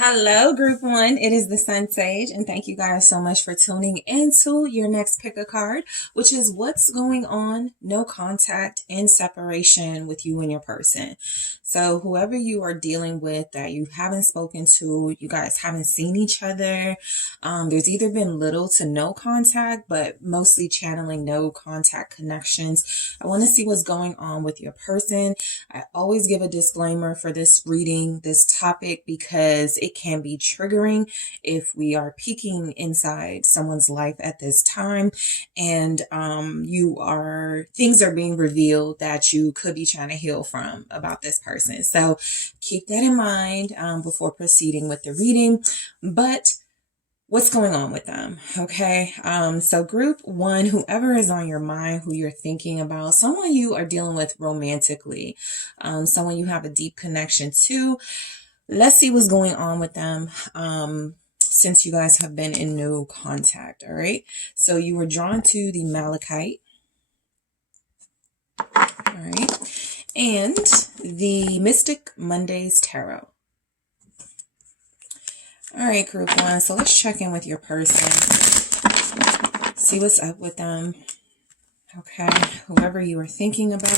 Hello, group one. It is the SunSage, and thank you guys so much for tuning into your next pick a card, which is what's going on, no contact, and separation with you and your person. So, whoever you are dealing with that you haven't spoken to, you guys haven't seen each other. There's either been little to no contact, but mostly channeling no contact connections. I want to see what's going on with your person. I always give a disclaimer for this reading, this topic, because it can be triggering if we are peeking inside someone's life at this time and things are being revealed that you could be trying to heal from about this person. So keep that in mind before proceeding with the reading. But what's going on with them? Okay. So group one, whoever is on your mind, who you're thinking about, someone you are dealing with romantically, someone you have a deep connection to. Let's see what's going on with them. Since you guys have been in no contact. All right. So you were drawn to the Malachite. All right. And the Mystic Mondays Tarot. All right, group one. So let's check in with your person. See what's up with them. Okay. Whoever you are thinking about,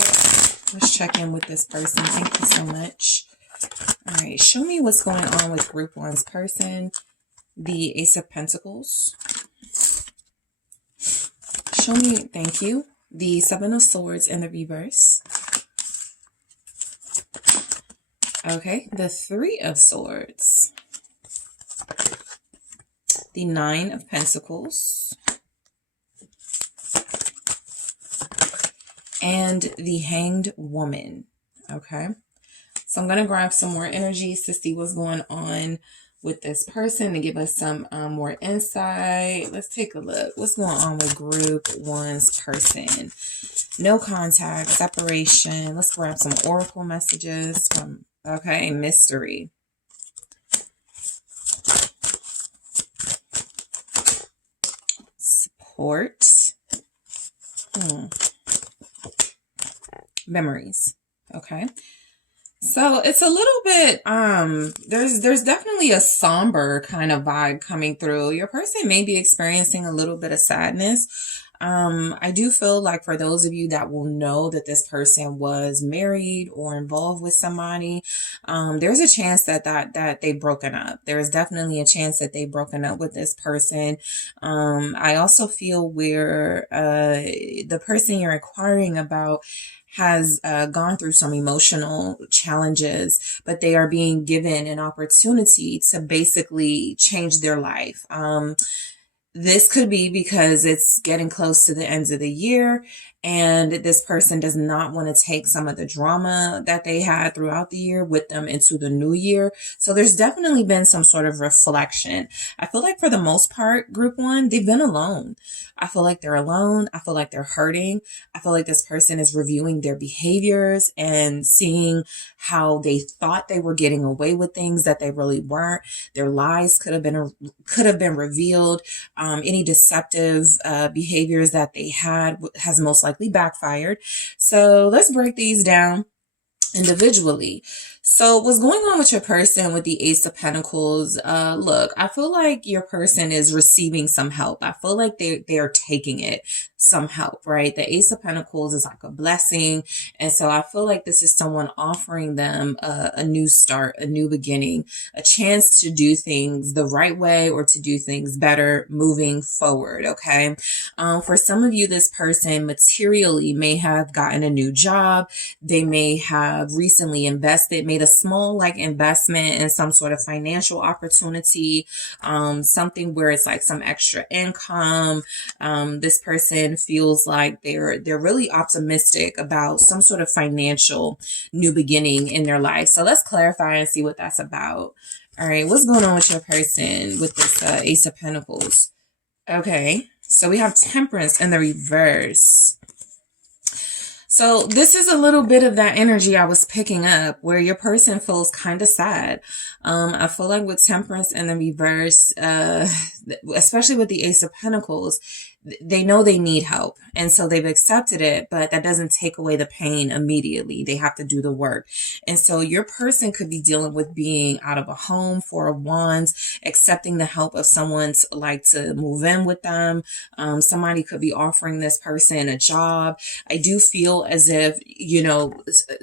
let's check in with this person. Thank you so much. All right. Show me what's going on with group one's person. The Ace of Pentacles. Show me, thank you, the Seven of Swords in the reverse. Okay. The Three of Swords. The Nine of Pentacles. And the Hanged Woman. Okay. So I'm going to grab some more energies to see what's going on with this person to give us some more insight. Let's take a look. What's going on with group one's person? No contact, separation. Let's grab some oracle messages from, okay, mystery. Support. Memories. Okay. So it's a little bit, there's definitely a somber kind of vibe coming through. Your person may be experiencing a little bit of sadness. I do feel like for those of you that will know that this person was married or involved with somebody, there's a chance that they've broken up. There is definitely a chance that they've broken up with this person. I also feel where, the person you're inquiring about has gone through some emotional challenges, but they are being given an opportunity to basically change their life. This could be because it's getting close to the end of the year and this person does not want to take some of the drama that they had throughout the year with them into the new year. So there's definitely been some sort of reflection. I feel like for the most part, group one, they've been alone. I feel like they're alone. I feel like they're hurting. I feel like this person is reviewing their behaviors and seeing how they thought they were getting away with things that they really weren't. Their lies could have been revealed. Any deceptive behaviors that they had has most likely backfired. So let's break these down individually. So what's going on with your person with the Ace of Pentacles? Look, I feel like your person is receiving some help. I feel like they are taking it, some help, right? The Ace of Pentacles is like a blessing. And so I feel like this is someone offering them a new start, a new beginning, a chance to do things the right way or to do things better moving forward. Okay. For some of you, this person materially may have gotten a new job. They may have recently invested, made a small like investment in some sort of financial opportunity, something where it's like some extra income. This person feels like they're really optimistic about some sort of financial new beginning in their life. So let's clarify and see what that's about. All right, what's going on with your person with this Ace of Pentacles? Okay, so we have Temperance in the reverse. So this is a little bit of that energy I was picking up where your person feels kind of sad. I feel like with Temperance in the reverse, especially with the Ace of Pentacles, they know they need help. And so they've accepted it, but that doesn't take away the pain immediately. They have to do the work. And so your person could be dealing with being out of a home, Four of Wands, accepting the help of someone like to move in with them. Somebody could be offering this person a job. I do feel as if,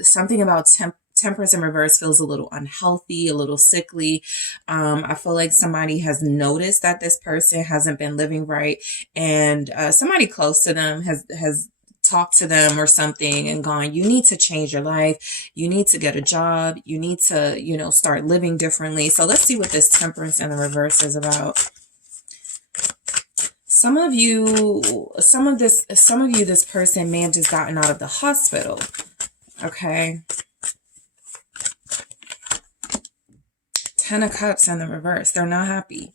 something about Temperance in reverse feels a little unhealthy, a little sickly. I feel like somebody has noticed that this person hasn't been living right, and somebody close to them has talked to them or something and gone, you need to change your life. You need to get a job. You need to, start living differently. So let's see what this Temperance in the reverse is about. Some of you, this person may have just gotten out of the hospital. Okay. Ten of Cups in the reverse. They're not happy.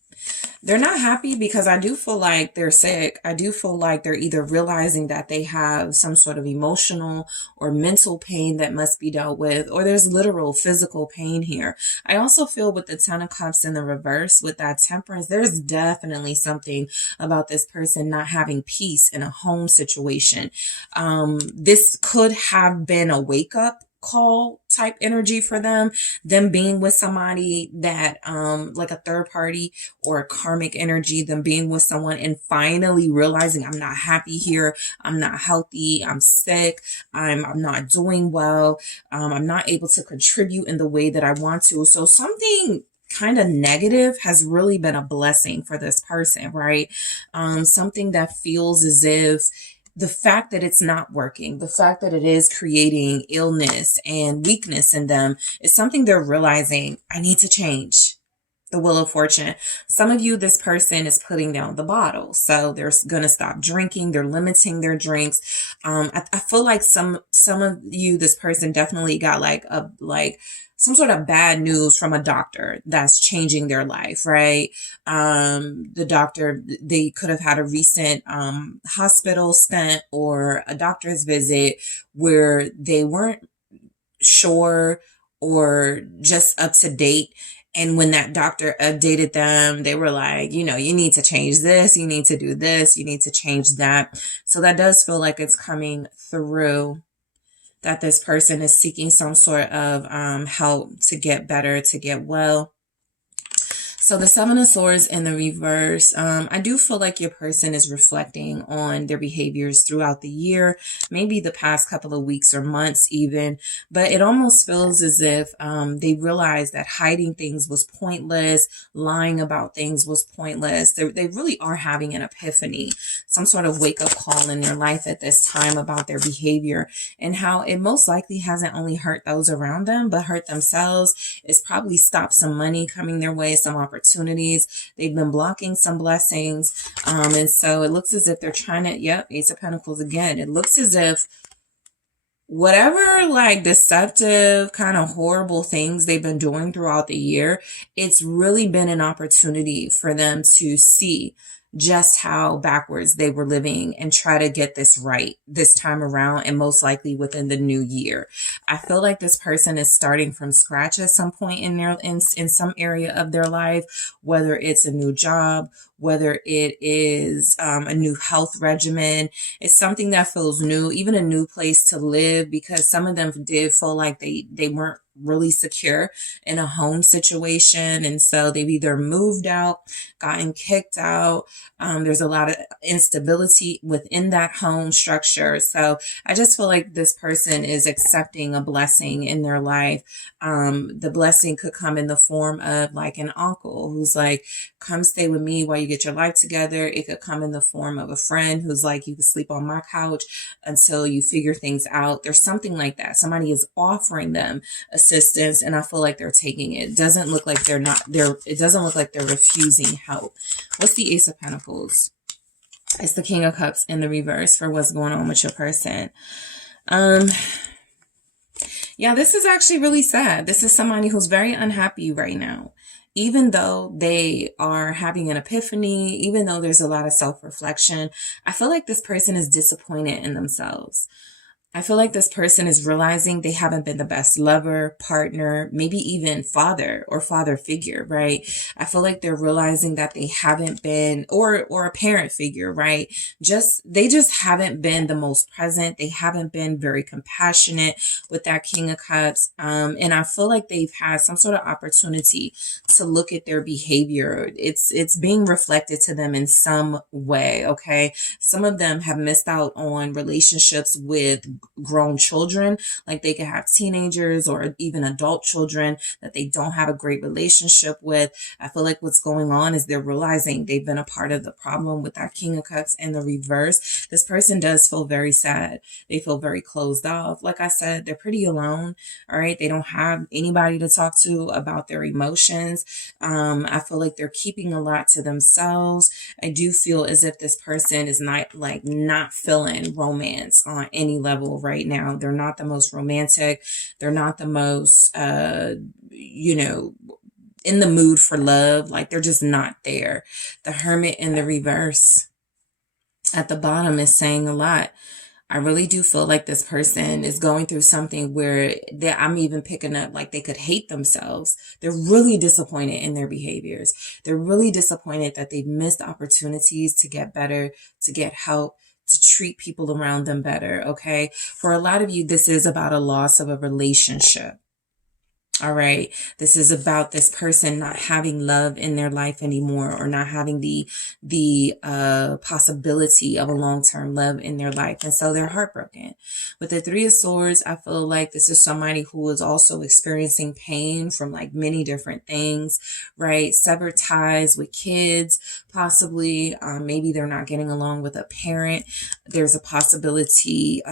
They're not happy because I do feel like they're sick. I do feel like they're either realizing that they have some sort of emotional or mental pain that must be dealt with, or there's literal physical pain here. I also feel with the Ten of Cups in the reverse, with that Temperance, there's definitely something about this person not having peace in a home situation. This could have been a wake-up call type energy for them being with somebody that like a third party or a karmic energy, them being with someone and finally realizing, I'm not happy here, I'm not healthy, I'm sick, I'm not doing well, I'm not able to contribute in the way that I want to. So something kind of negative has really been a blessing for this person, right? Something that feels as if the fact that it's not working, the fact that it is creating illness and weakness in them is something they're realizing, I need to change. The Wheel of Fortune. Some of you, this person is putting down the bottle. So they're going to stop drinking. They're limiting their drinks. I feel like some of you, this person definitely got some sort of bad news from a doctor that's changing their life, right? The doctor, they could have had a recent hospital stint or a doctor's visit where they weren't sure or just up to date. And when that doctor updated them, they were like, you need to change this, you need to do this, you need to change that. So that does feel like it's coming through, that this person is seeking some sort of help to get better, to get well. So the Seven of Swords in the reverse, I do feel like your person is reflecting on their behaviors throughout the year, maybe the past couple of weeks or months even, but it almost feels as if they realized that hiding things was pointless, lying about things was pointless. They really are having an epiphany, some sort of wake-up call in their life at this time about their behavior and how it most likely hasn't only hurt those around them, but hurt themselves. It's probably stopped some money coming their way, some opportunities. They've been blocking some blessings. And so it looks as if they're trying to, Ace of Pentacles again. It looks as if whatever deceptive kind of horrible things they've been doing throughout the year, it's really been an opportunity for them to see just how backwards they were living and try to get this right this time around, and most likely within the new year. I feel like this person is starting from scratch at some point in some area of their life, whether it's a new job, whether it is a new health regimen. It's something that feels new, even a new place to live, because some of them did feel like they weren't really secure in a home situation. And so they've either moved out, gotten kicked out. There's a lot of instability within that home structure. So I just feel like this person is accepting a blessing in their life. The blessing could come in the form of an uncle who's like, come stay with me while you get your life together. It could come in the form of a friend who's like, you can sleep on my couch until you figure things out. There's something like that. Somebody is offering them assistance, and I feel like they're taking it. It doesn't look like they're refusing help. What's the Ace of Pentacles? It's the King of Cups in the reverse for what's going on with your person. This is actually really sad. This is somebody who's very unhappy right now. Even though they are having an epiphany, even though there's a lot of self-reflection, I feel like this person is disappointed in themselves. I feel like this person is realizing they haven't been the best lover, partner, maybe even father or father figure, right? I feel like they're realizing that they haven't been, or a parent figure, right? They just haven't been the most present. They haven't been very compassionate with that King of Cups. And I feel like they've had some sort of opportunity to look at their behavior. It's being reflected to them in some way, okay? Some of them have missed out on relationships with grown children, like they could have teenagers or even adult children that they don't have a great relationship with. I feel like what's going on is they're realizing they've been a part of the problem with that King of Cups in the reverse. This person does feel very sad. They feel very closed off. Like I said, they're pretty alone. All right. They don't have anybody to talk to about their emotions. I feel like they're keeping a lot to themselves. I do feel as if this person is not feeling romance on any level right now. They're not the most romantic. They're not the most, in the mood for love. Like they're just not there. The Hermit in the reverse at the bottom is saying a lot. I really do feel like this person is going through something where I'm even picking up like they could hate themselves. They're really disappointed in their behaviors. They're really disappointed that they've missed opportunities to get better, to get help, to treat people around them better. Okay. For a lot of you, this is about a loss of a relationship. All right. This is about this person not having love in their life anymore, or not having the possibility of a long-term love in their life. And so they're heartbroken. With the Three of Swords, I feel like this is somebody who is also experiencing pain from like many different things, right? Severed ties with kids, possibly. Maybe they're not getting along with a parent. There's a possibility,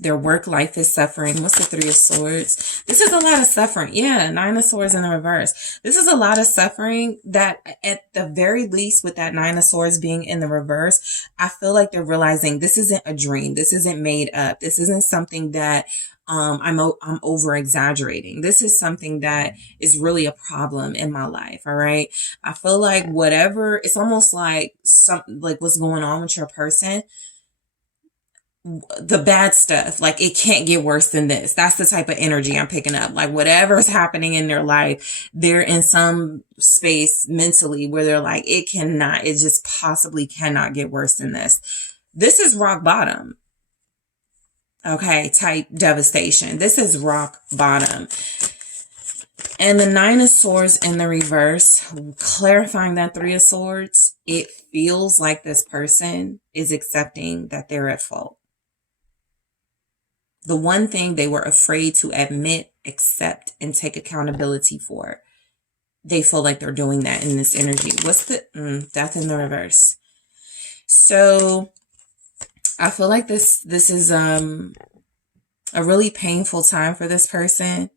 their work life is suffering. What's the Three of Swords? This is a lot of suffering. Yeah, Nine of Swords in the reverse. This is a lot of suffering that at the very least, with that Nine of Swords being in the reverse, I feel like they're realizing this isn't a dream. This isn't made up. This isn't something that I'm over exaggerating. This is something that is really a problem in my life. All right. I feel like it's almost like like what's going on with your person, the bad stuff, like it can't get worse than this. That's the type of energy I'm picking up. Like whatever's happening in their life, they're in some space mentally where they're like, it just possibly cannot get worse than this. This is rock bottom. Okay, type devastation. This is rock bottom. And the Nine of Swords in the reverse, clarifying that Three of Swords, it feels like this person is accepting that they're at fault. The one thing they were afraid to admit, accept, and take accountability for, they feel like they're doing that in this energy. What's the Death in the reverse? So I feel like this is a really painful time for this person.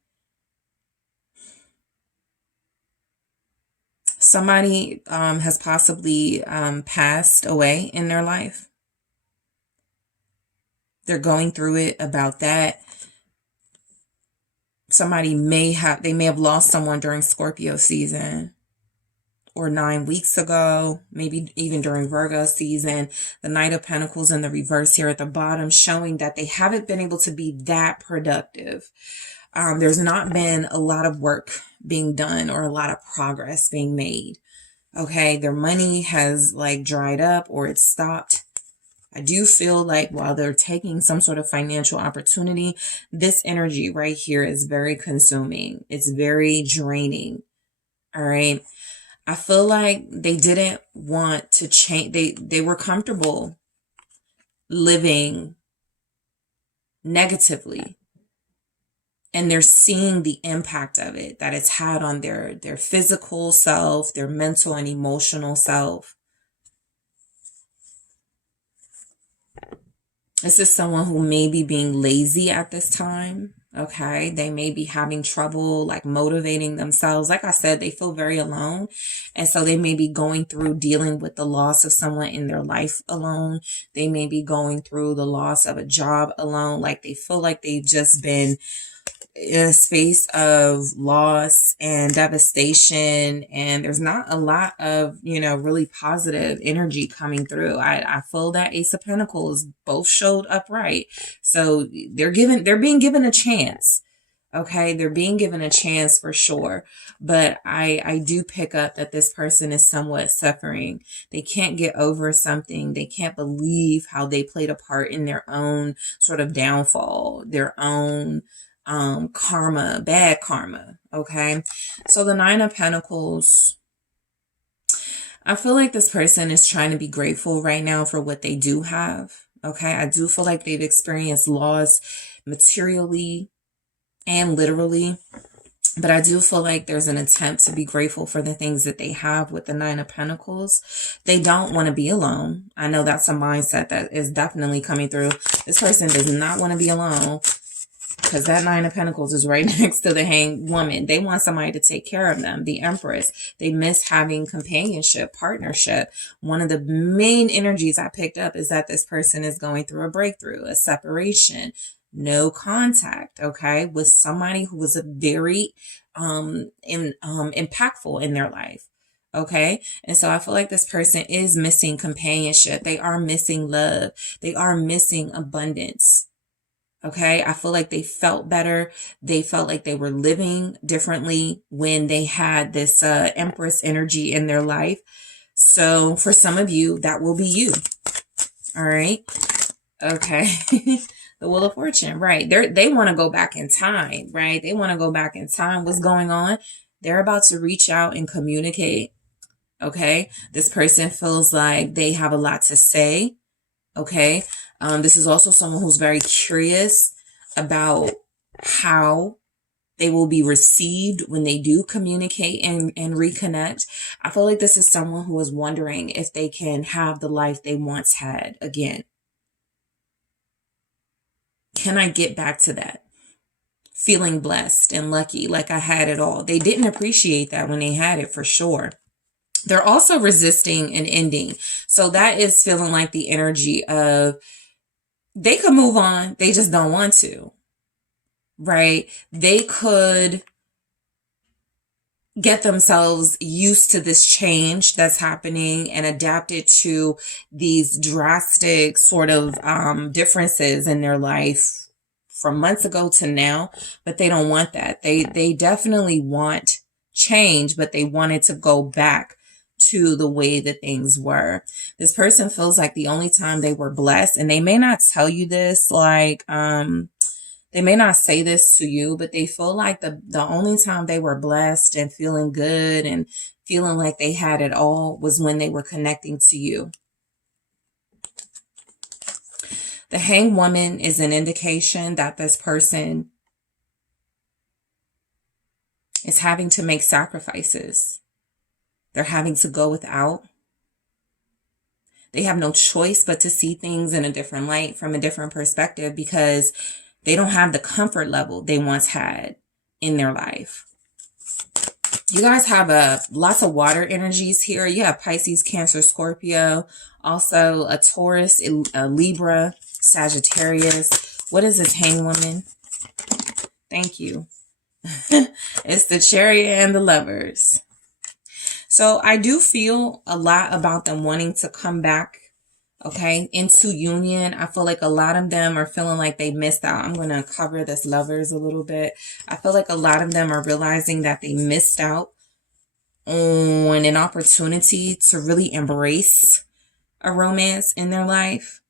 Somebody has possibly passed away in their life. They're going through it about that. Somebody may have lost someone during Scorpio season, or 9 weeks ago, maybe even during Virgo season. The Knight of Pentacles in the reverse here at the bottom, showing that they haven't been able to be that productive. There's not been a lot of work being done or a lot of progress being made. Okay, their money has like dried up or it's stopped. I do feel like while they're taking some sort of financial opportunity, this energy right here is very consuming. It's very draining. All right. I feel like they didn't want to change. They were comfortable living negatively. And they're seeing the impact of it that it's had on their physical self, their mental and emotional self. This is someone who may be being lazy at this time. Okay. They may be having trouble like motivating themselves. Like I said, they feel very alone. And so they may be going through dealing with the loss of someone in their life alone. They may be going through the loss of a job alone. Like they feel like they've just been in a space of loss and devastation, and there's not a lot of, really positive energy coming through. I feel that Ace of Pentacles both showed upright. So they're being given a chance. Okay, they're being given a chance for sure. But I do pick up that this person is somewhat suffering. They can't get over something. They can't believe how they played a part in their own sort of downfall, their own karma, bad karma. Okay, so the Nine of Pentacles, I feel like this person is trying to be grateful right now for what they do have. Okay, I do feel like they've experienced loss materially and literally, but I do feel like there's an attempt to be grateful for the things that they have with the Nine of Pentacles. They don't want to be alone. I know that's a mindset that is definitely coming through. This person does not want to be alone, because that Nine of Pentacles is right next to the Hanged Woman. They want somebody to take care of them, the Empress. They miss having companionship, partnership. One of the main energies I picked up is that this person is going through a breakthrough, a separation, no contact, okay, with somebody who was a very impactful in their life. Okay. And so I feel like this person is missing companionship. They are missing love. They are missing abundance. Okay. I feel like they felt better. They felt like they were living differently when they had this Empress energy in their life. So for some of you, that will be you. All right. Okay. The Wheel of Fortune, right? They want to go back in time, right? They want to go back in time. What's going on? They're about to reach out and communicate. Okay. This person feels like they have a lot to say. Okay. This is also someone who's very curious about how they will be received when they do communicate and reconnect. I feel like this is someone who is wondering if they can have the life they once had again. Can I get back to that? Feeling blessed and lucky, like I had it all. They didn't appreciate that when they had it, for sure. They're also resisting an ending. So that is feeling like the energy of they could move on. They just don't want to, right? They could get themselves used to this change that's happening and adapt it to these drastic sort of differences in their life from months ago to now, but they don't want that. They definitely want change, but they wanted to go back to the way that things were. This person feels like the only time they were blessed, and they may not tell you this, like they may not say this to you, but they feel like the only time they were blessed and feeling good and feeling like they had it all was when they were connecting to you. The Hanged Woman is an indication that this person is having to make sacrifices. They're having to go without. They have no choice but to see things in a different light, from a different perspective, because they don't have the comfort level they once had in their life. You guys have lots of water energies here. You have Pisces, Cancer, Scorpio, also a Taurus, a Libra, Sagittarius. What is this Hanged Woman? Thank you. It's the Chariot and the Lovers. So I do feel a lot about them wanting to come back, okay, into union. I feel like a lot of them are feeling like they missed out. I'm going to cover this Lovers a little bit. I feel like a lot of them are realizing that they missed out on an opportunity to really embrace a romance in their life.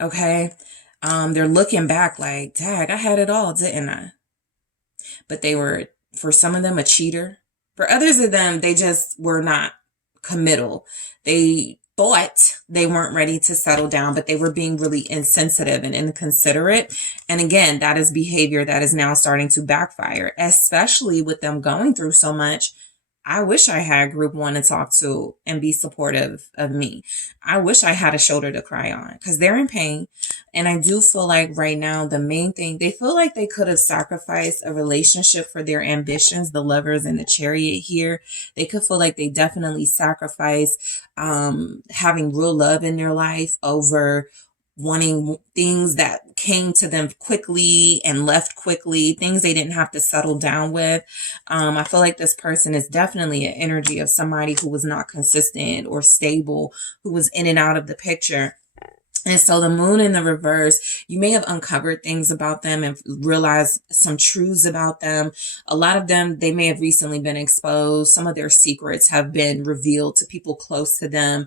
Okay. They're looking back like, dang, I had it all, didn't I? But they were, for some of them, a cheater. For others of them, they just were not committal. They thought they weren't ready to settle down, but they were being really insensitive and inconsiderate. And again, that is behavior that is now starting to backfire, especially with them going through so much. I wish I had a group one to talk to and be supportive of me. I wish I had a shoulder to cry on, because they're in pain. And I do feel like right now, the main thing, they feel like they could have sacrificed a relationship for their ambitions, the Lovers and the Chariot here. They could feel like they definitely sacrificed having real love in their life over wanting things that came to them quickly and left quickly, things they didn't have to settle down with. I feel like this person is definitely an energy of somebody who was not consistent or stable, who was in and out of the picture. And so the moon in the reverse, you may have uncovered things about them and realized some truths about them. A lot of them, they may have recently been exposed. Some of their secrets have been revealed to people close to them.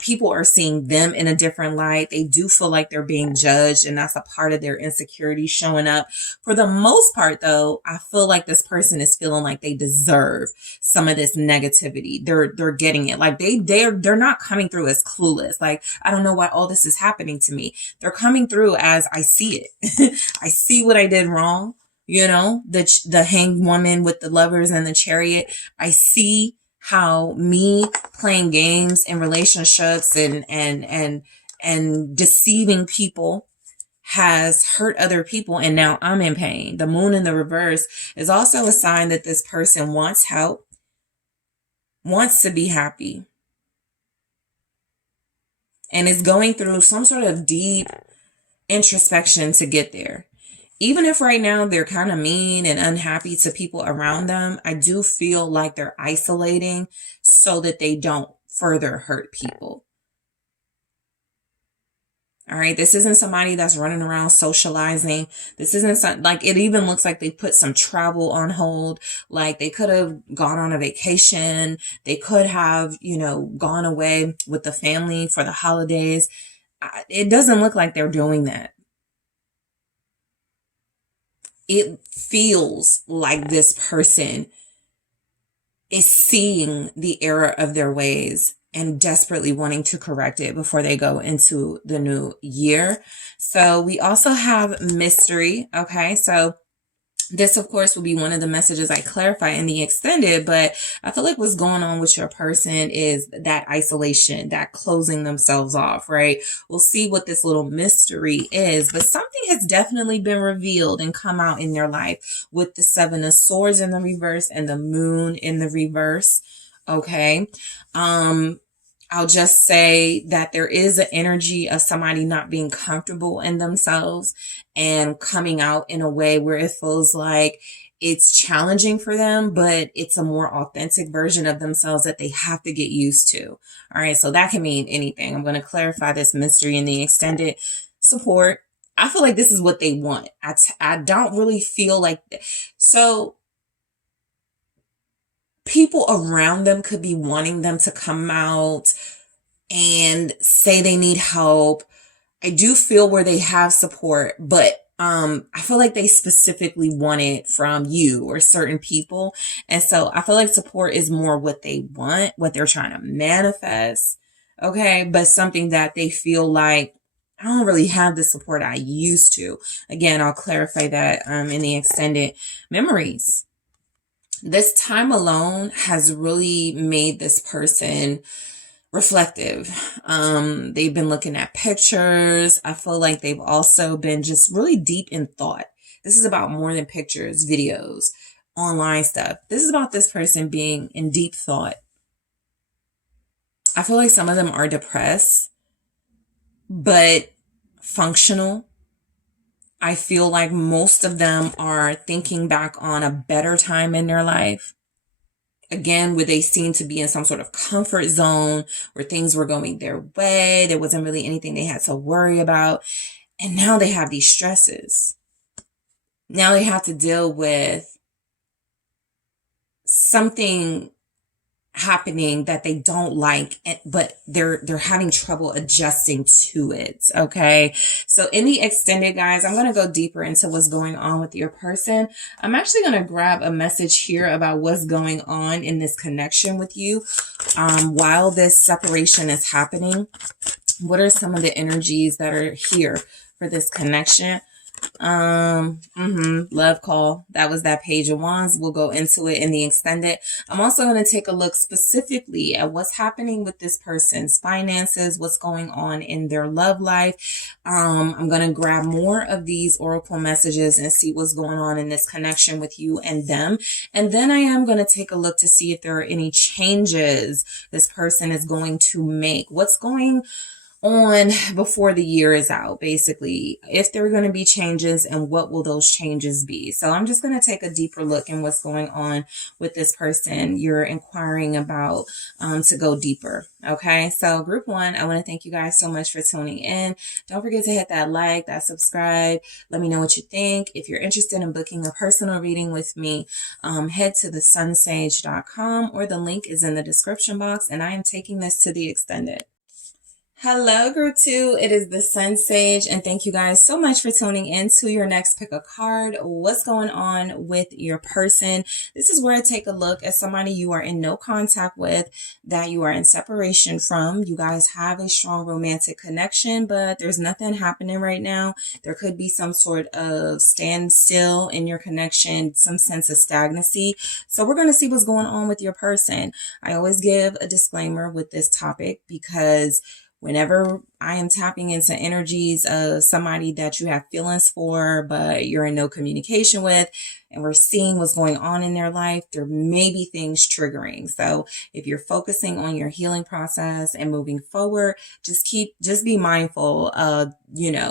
People are seeing them in a different light. They do feel like they're being judged, and that's a part of their insecurity showing up. For the most part, though, I feel like this person is feeling like they deserve some of this negativity. They're getting it. Like they're not coming through as clueless. Like, I don't know why all this is happening to me. They're coming through as I see it. I see what I did wrong. You know, the hanged woman with the lovers and the chariot. I see how me playing games in relationships and deceiving people has hurt other people, and now I'm in pain. The moon in the reverse is also a sign that this person wants help, wants to be happy, and is going through some sort of deep introspection to get there. Even if right now they're kind of mean and unhappy to people around them, I do feel like they're isolating so that they don't further hurt people. All right. This isn't somebody that's running around socializing. This isn't like, it even looks like they put some travel on hold. Like they could have gone on a vacation. They could have, gone away with the family for the holidays. It doesn't look like they're doing that. It feels like this person is seeing the error of their ways and desperately wanting to correct it before they go into the new year. So we also have mystery. Okay. So this, of course, will be one of the messages I clarify in the extended, but I feel like what's going on with your person is that isolation, that closing themselves off, right? We'll see what this little mystery is, but something has definitely been revealed and come out in their life with the Seven of Swords in the reverse and the moon in the reverse. Okay. I'll just say that there is an energy of somebody not being comfortable in themselves and coming out in a way where it feels like it's challenging for them, but it's a more authentic version of themselves that they have to get used to. All right. So that can mean anything. I'm going to clarify this mystery in the extended support. I feel like this is what they want. I don't really feel like so people around them could be wanting them to come out and say they need help. I do feel where they have support, but I feel like they specifically want it from you or certain people. And so I feel like support is more what they want, what they're trying to manifest. Okay. But something that they feel like, I don't really have the support I used to. Again, I'll clarify that in the extended memories. This time alone has really made this person reflective. They've been looking at pictures. I feel like they've also been just really deep in thought. This is about more than pictures, videos, online stuff. This is about this person being in deep thought. I feel like some of them are depressed, but functional. I feel like most of them are thinking back on a better time in their life. Again, where they seem to be in some sort of comfort zone where things were going their way. There wasn't really anything they had to worry about. And now they have these stresses. Now they have to deal with something happening that they don't like, but they're having trouble adjusting to it. Okay. So in the extended, guys, I'm going to go deeper into what's going on with your person. I'm actually going to grab a message here about what's going on in this connection with you. While this separation is happening, what are some of the energies that are here for this connection? Love call. That was that Page of Wands. We'll go into it in the extended. I'm also going to take a look specifically at what's happening with this person's finances, what's going on in their love life. I'm going to grab more of these oracle messages and see what's going on in this connection with you and them. And then I am going to take a look to see if there are any changes this person is going to make. What's going on before the year is out, basically, if there are going to be changes and what will those changes be. So I'm just going to take a deeper look in what's going on with this person you're inquiring about, to go deeper. Okay, so group one, I want to thank you guys so much for tuning in. Don't forget to hit that like, that subscribe. Let me know what you think. If you're interested in booking a personal reading with me, head to TheSunSage.com, or the link is in the description box, and I am taking this to the extended. Hello, group two. It is the Sun Sage, and thank you guys so much for tuning in to your next pick a card. What's going on with your person? This is where I take a look at somebody you are in no contact with, that you are in separation from. You guys have a strong romantic connection, but there's nothing happening right now. There could be some sort of standstill in your connection, some sense of stagnancy. So we're going to see what's going on with your person. I always give a disclaimer with this topic because whenever I am tapping into energies of somebody that you have feelings for, but you're in no communication with, and we're seeing what's going on in their life, there may be things triggering. So if you're focusing on your healing process and moving forward, just be mindful of,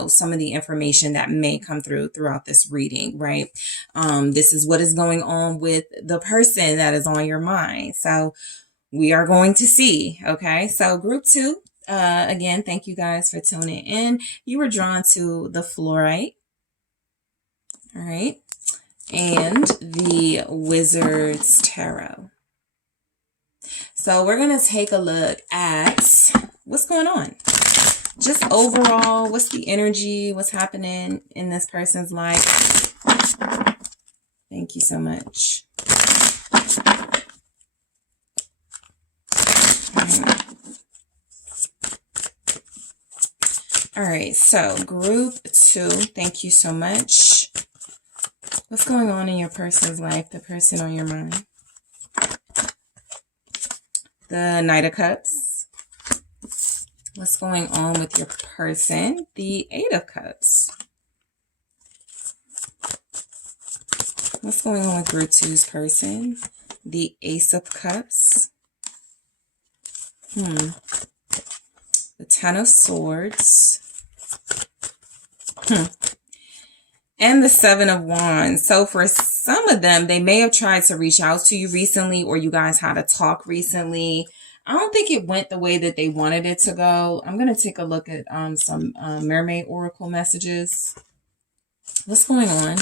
some of the information that may come throughout this reading, right? This is what is going on with the person that is on your mind. So we are going to see. Okay. So group two, again, thank you guys for tuning in. You were drawn to the fluorite, all right, and the Wizard's Tarot. So we're going to take a look at what's going on. Just overall, what's the energy, what's happening in this person's life. Thank you so much. All right, so group two, thank you so much. What's going on in your person's life, the person on your mind? The Knight of Cups. What's going on with your person? The Eight of Cups. What's going on with group two's person? The Ace of Cups. The Ten of Swords. And the Seven of Wands. So for some of them, they may have tried to reach out to you recently, or you guys had a talk recently. I don't think it went the way that they wanted it to go. I'm going to take a look at some Mermaid Oracle messages. What's going on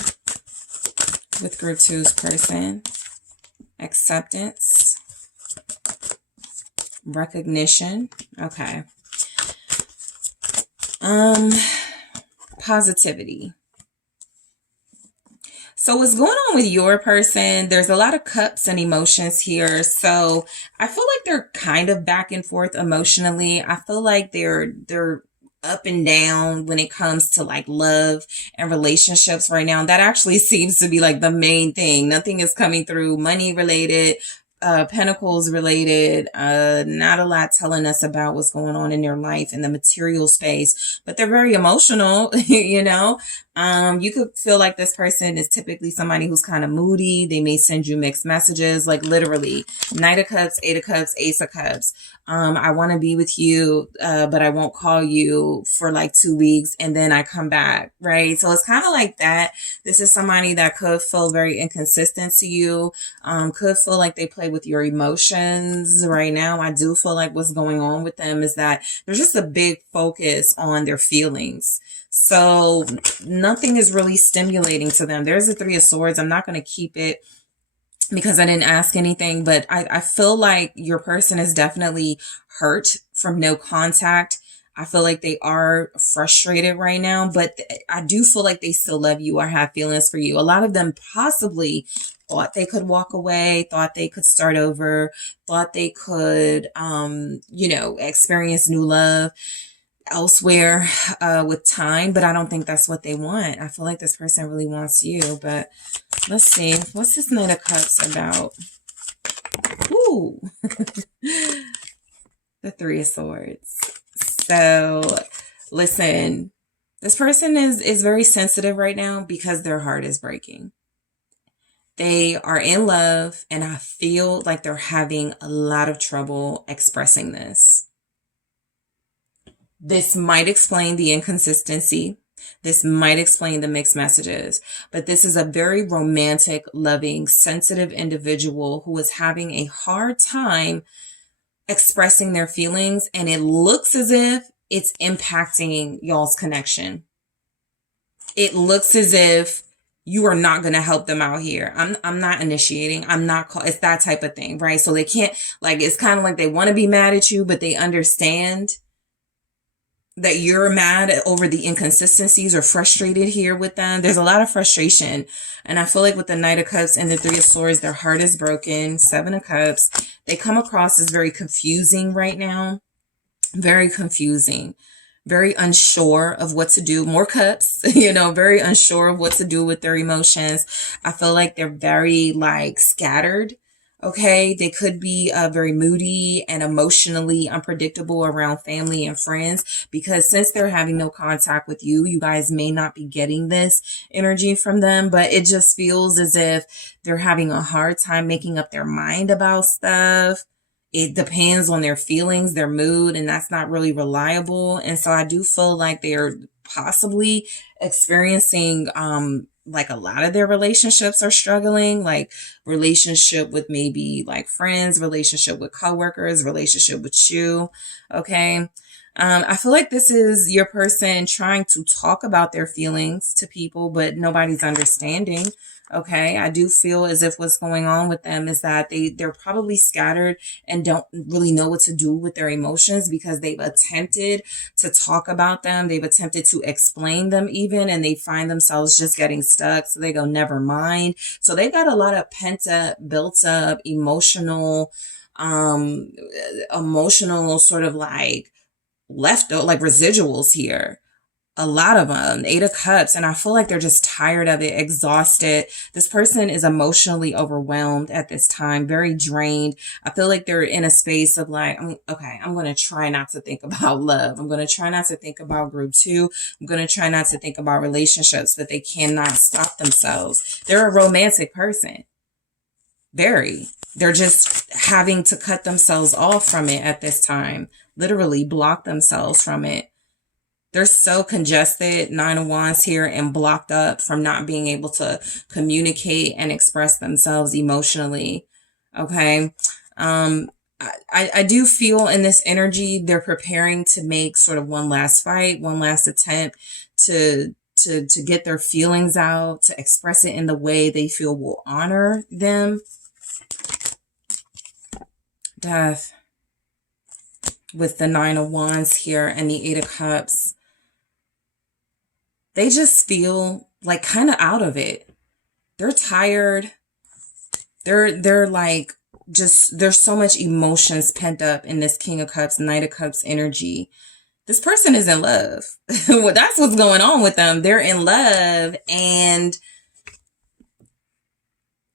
with group two's person? Acceptance. Recognition. Okay. Positivity. So what's going on with your person? There's a lot of cups and emotions here. So I feel like they're kind of back and forth emotionally. I feel like they're up and down when it comes to like love and relationships right now. That actually seems to be like the main thing. Nothing is coming through money related, Pentacles related, not a lot telling us about what's going on in their life in the material space, but they're very emotional, you could feel like this person is typically somebody who's kind of moody. They may send you mixed messages, like literally Knight of Cups, Eight of Cups, Ace of Cups. I want to be with you, but I won't call you for like 2 weeks and then I come back, right? So it's kind of like that. This is somebody that could feel very inconsistent to you, could feel like they play with your emotions right now. I do feel like what's going on with them is that there's just a big focus on their feelings. So nothing is really stimulating to them. There's the Three of Swords. I'm not going to keep it because I didn't ask anything, but I feel like your person is definitely hurt from no contact. I feel like they are frustrated right now, but I do feel like they still love you or have feelings for you. A lot of them possibly thought they could walk away, thought they could start over, thought they could, experience new love elsewhere with time, but I don't think that's what they want. I feel like this person really wants you, but let's see. What's this Knight of Cups about? Ooh. The Three of Swords. So listen, this person is very sensitive right now because their heart is breaking. They are in love, and I feel like they're having a lot of trouble expressing this. This might explain the inconsistency. This might explain the mixed messages, but this is a very romantic, loving, sensitive individual who is having a hard time expressing their feelings, and it looks as if it's impacting y'all's connection. It looks as if you are not going to help them out here. I'm not initiating. I'm not it's that type of thing, right? So they can't, like, it's kind of like they want to be mad at you, but they understand that you're mad over the inconsistencies or frustrated here with them. There's a lot of frustration. And I feel like with the Knight of Cups and the Three of Swords, their heart is broken. Seven of Cups. They come across as very confusing right now. Very confusing. Very unsure of what to do. More cups, very unsure of what to do with their emotions. I feel like they're very scattered. Okay, they could be very moody and emotionally unpredictable around family and friends, because since they're having no contact with you, you guys may not be getting this energy from them, but it just feels as if they're having a hard time making up their mind about stuff. It depends on their feelings, their mood, and that's not really reliable. And so I do feel like they're possibly experiencing a lot of their relationships are struggling, like relationship with maybe friends, relationship with coworkers, relationship with you. Okay. I feel like this is your person trying to talk about their feelings to people, but nobody's understanding. Okay. I do feel as if what's going on with them is that they're probably scattered and don't really know what to do with their emotions, because they've attempted to talk about them. They've attempted to explain them even, and they find themselves just getting stuck. So they go, never mind. So they've got a lot of pent up, built up, emotional sort of residuals here. A lot of them. Eight of Cups. And I feel like they're just tired of it, exhausted. This person is emotionally overwhelmed at this time, very drained. I feel like they're in a space of I'm going to try not to think about love. I'm going to try not to think about group 2. I'm going to try not to think about relationships, but they cannot stop themselves. They're a romantic person. Very. They're just having to cut themselves off from it at this time. Literally block themselves from it. They're so congested, Nine of Wands here, and blocked up from not being able to communicate and express themselves emotionally. Okay. I do feel in this energy, they're preparing to make sort of one last fight, one last attempt to get their feelings out, to express it in the way they feel will honor them. Death. With the Nine of Wands here and the Eight of Cups. They just feel kind of out of it. They're tired. They're there's so much emotions pent up in this King of Cups, Knight of Cups energy. This person is in love. Well, that's what's going on with them. They're in love. And,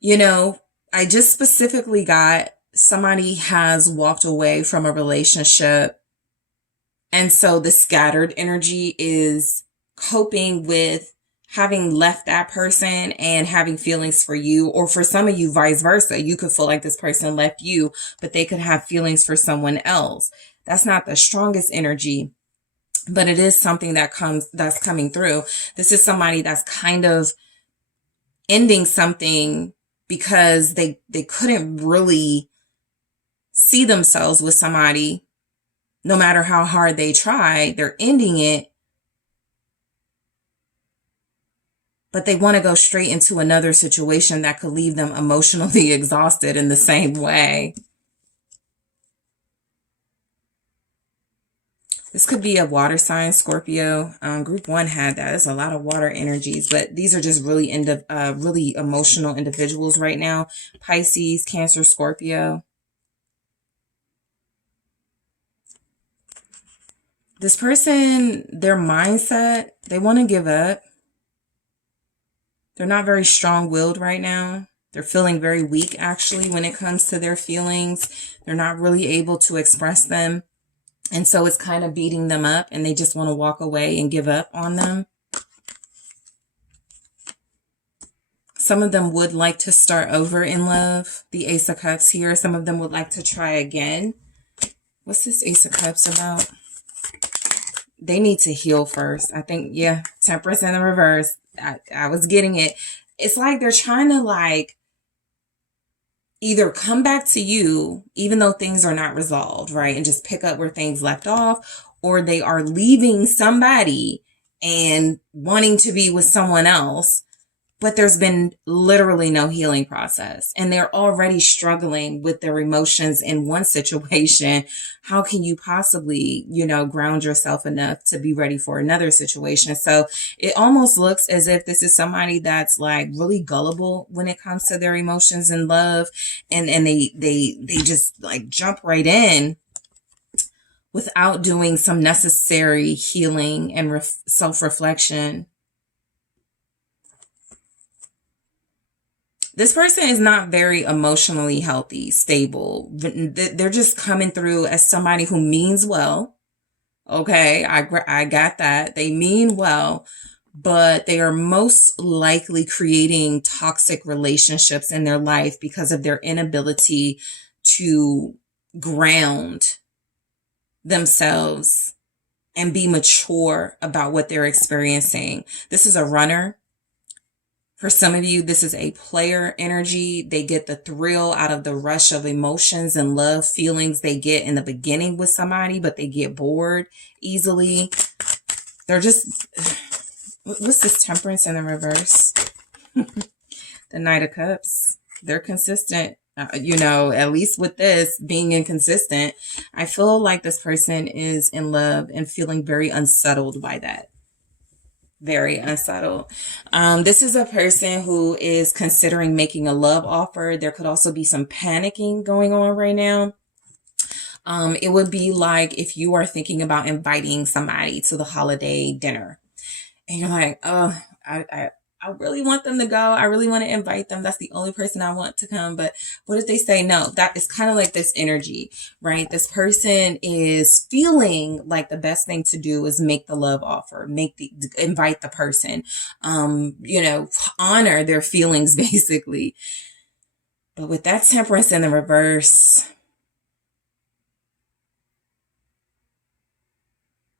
I just specifically got somebody has walked away from a relationship. And so the scattered energy is coping with having left that person and having feelings for you, or for some of you, vice versa. You could feel like this person left you, but they could have feelings for someone else. That's not the strongest energy, but it is something that's coming through. This is somebody that's kind of ending something because they couldn't really see themselves with somebody. No matter how hard they try, they're ending it. But they want to go straight into another situation that could leave them emotionally exhausted in the same way. This could be a water sign, Scorpio. Group 1 had that. There's a lot of water energies, but these are just really really emotional individuals right now. Pisces, Cancer, Scorpio. This person, their mindset, they want to give up. They're not very strong-willed right now. They're feeling very weak, actually, when it comes to their feelings. They're not really able to express them. And so it's kind of beating them up, and they just want to walk away and give up on them. Some of them would like to start over in love. The Ace of Cups here. Some of them would like to try again. What's this Ace of Cups about? they need to heal first. I think, yeah, Temperance in the reverse. I was getting it. It's like they're trying to like either come back to you, even though things are not resolved, right? And just pick up where things left off, or they are leaving somebody and wanting to be with someone else, but there's been literally no healing process and they're already struggling with their emotions in one situation. How can you possibly, ground yourself enough to be ready for another situation? So it almost looks as if this is somebody that's like really gullible when it comes to their emotions and love. And they just like jump right in without doing some necessary healing and self-reflection. This person is not very emotionally healthy, stable. They're just coming through as somebody who means well. Okay, I got that. They mean well, but they are most likely creating toxic relationships in their life because of their inability to ground themselves and be mature about what they're experiencing. This is a runner. For some of you, this is a player energy. They get the thrill out of the rush of emotions and love feelings they get in the beginning with somebody, but they get bored easily. They're just, what's this Temperance in the reverse? The Knight of Cups. They're consistent. At least with this being inconsistent, I feel like this person is in love and feeling very unsettled by that. Very unsettled. This is a person who is considering making a love offer. There could also be some panicking going on right now. It would be like if you are thinking about inviting somebody to the holiday dinner and you're like, oh, I really want them to go. I really want to invite them. That's the only person I want to come. But what if they say no? That is kind of like this energy, right? This person is feeling like the best thing to do is make the love offer, invite the person, honor their feelings basically. But with that Temperance in the reverse,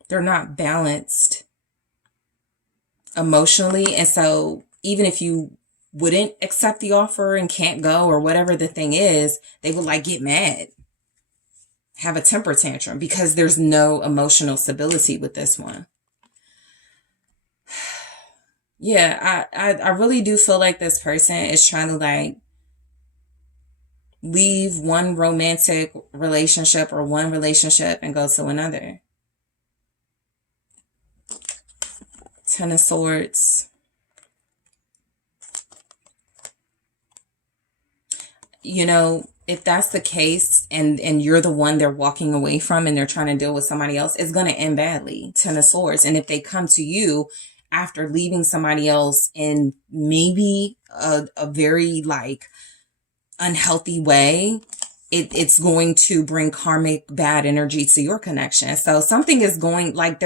they're not balanced emotionally. And so even if you wouldn't accept the offer and can't go or whatever the thing is, they would like get mad, have a temper tantrum because there's no emotional stability with this one. Yeah, I really do feel like this person is trying to like leave one romantic relationship or one relationship and go to another. Ten of Swords. If that's the case and you're the one they're walking away from and they're trying to deal with somebody else, it's going to end badly. Ten of Swords. And if they come to you after leaving somebody else in maybe a very like unhealthy way, it's going to bring karmic bad energy to your connection. So something is going like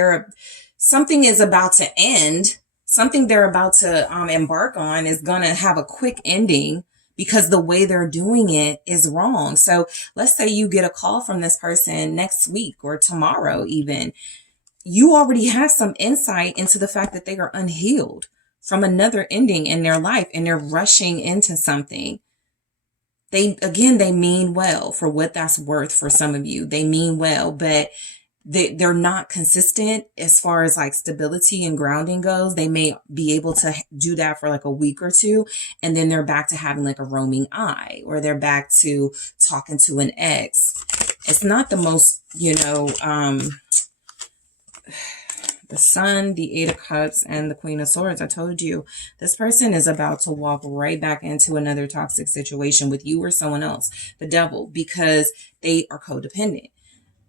something is about to end. Something they're about to embark on is going to have a quick ending because the way they're doing it is wrong. So let's say you get a call from this person next week or tomorrow even. You already have some insight into the fact that they are unhealed from another ending in their life and they're rushing into something. They mean well for what that's worth for some of you. They mean well, but they're not consistent as far as like stability and grounding goes. They may be able to do that for like a week or two, and then they're back to having like a roaming eye, or they're back to talking to an ex. It's not the most, the Sun, the Eight of Cups, and the Queen of Swords. I told you, this person is about to walk right back into another toxic situation with you or someone else, the Devil, because they are codependent.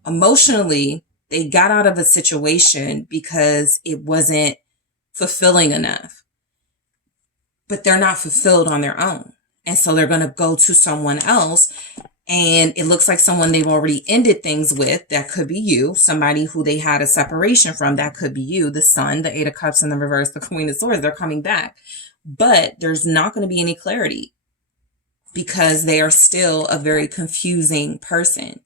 Emotionally, they got out of a situation because it wasn't fulfilling enough. But they're not fulfilled on their own. And so they're going to go to someone else. And it looks like someone they've already ended things with. That could be you. Somebody who they had a separation from. That could be you. The Sun, the Eight of Cups in the reverse, the Queen of Swords. They're coming back. But there's not going to be any clarity because they are still a very confusing person.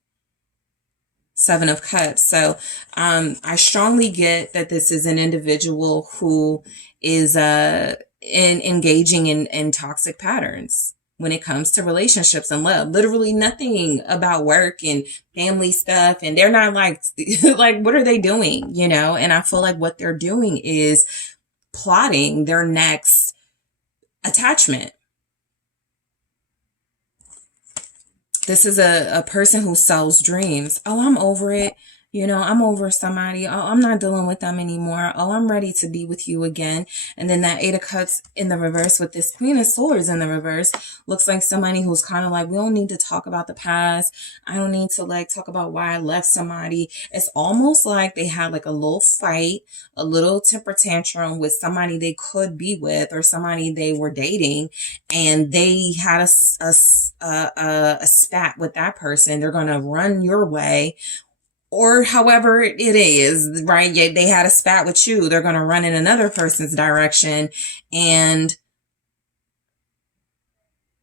Seven of Cups. So I strongly get that this is an individual who is engaging in toxic patterns when it comes to relationships and love. Literally nothing about work and family stuff. And they're not like, like, what are they doing? You know? And I feel like what they're doing is plotting their next attachment. This is a person who sells dreams. Oh, I'm over it. You know, I'm over somebody. Oh, I'm not dealing with them anymore. Oh, I'm ready to be with you again. And then that Eight of Cups in the reverse with this Queen of Swords in the reverse looks like somebody who's kind of like, we don't need to talk about the past. I don't need to like talk about why I left somebody. It's almost like they had like a little fight, a little temper tantrum with somebody they could be with or somebody they were dating. And they had a spat with that person. They're going to run your way. Or however it is, right? Yeah, they had a spat with you. They're going to run in another person's direction and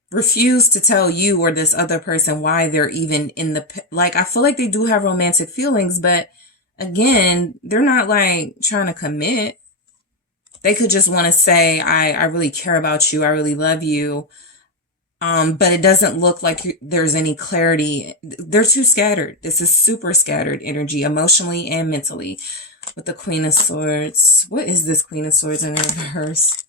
refuse to tell you or this other person why they're even in the, like, I feel like they do have romantic feelings, but again, they're not like trying to commit. They could just want to say, I really care about you. I really love you. But it doesn't look like there's any clarity. They're too scattered. This is super scattered energy, emotionally and mentally. With the Queen of Swords. What is this Queen of Swords in reverse?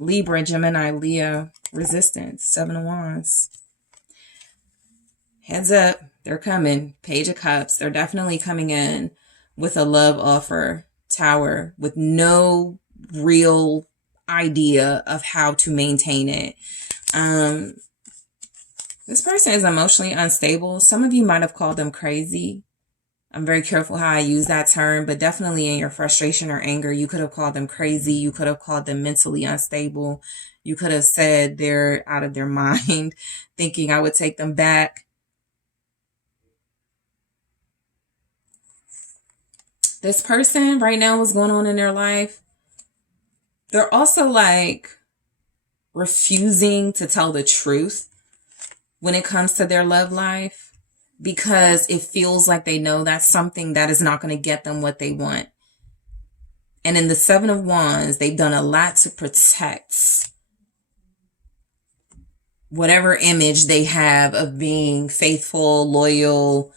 Libra, Gemini, Leo, resistance, Seven of Wands. Heads up, they're coming. Page of Cups. They're definitely coming in with a love offer. Tower, with no real idea of how to maintain it. This person is emotionally unstable. Some of you might have called them crazy. I'm very careful how I use that term, but definitely in your frustration or anger, you could have called them crazy. You could have called them mentally unstable. You could have said they're out of their mind, thinking I would take them back. This person right now, what's going on in their life, they're also like refusing to tell the truth when it comes to their love life because it feels like they know that's something that is not going to get them what they want. And in the Seven of Wands, they've done a lot to protect whatever image they have of being faithful, loyal,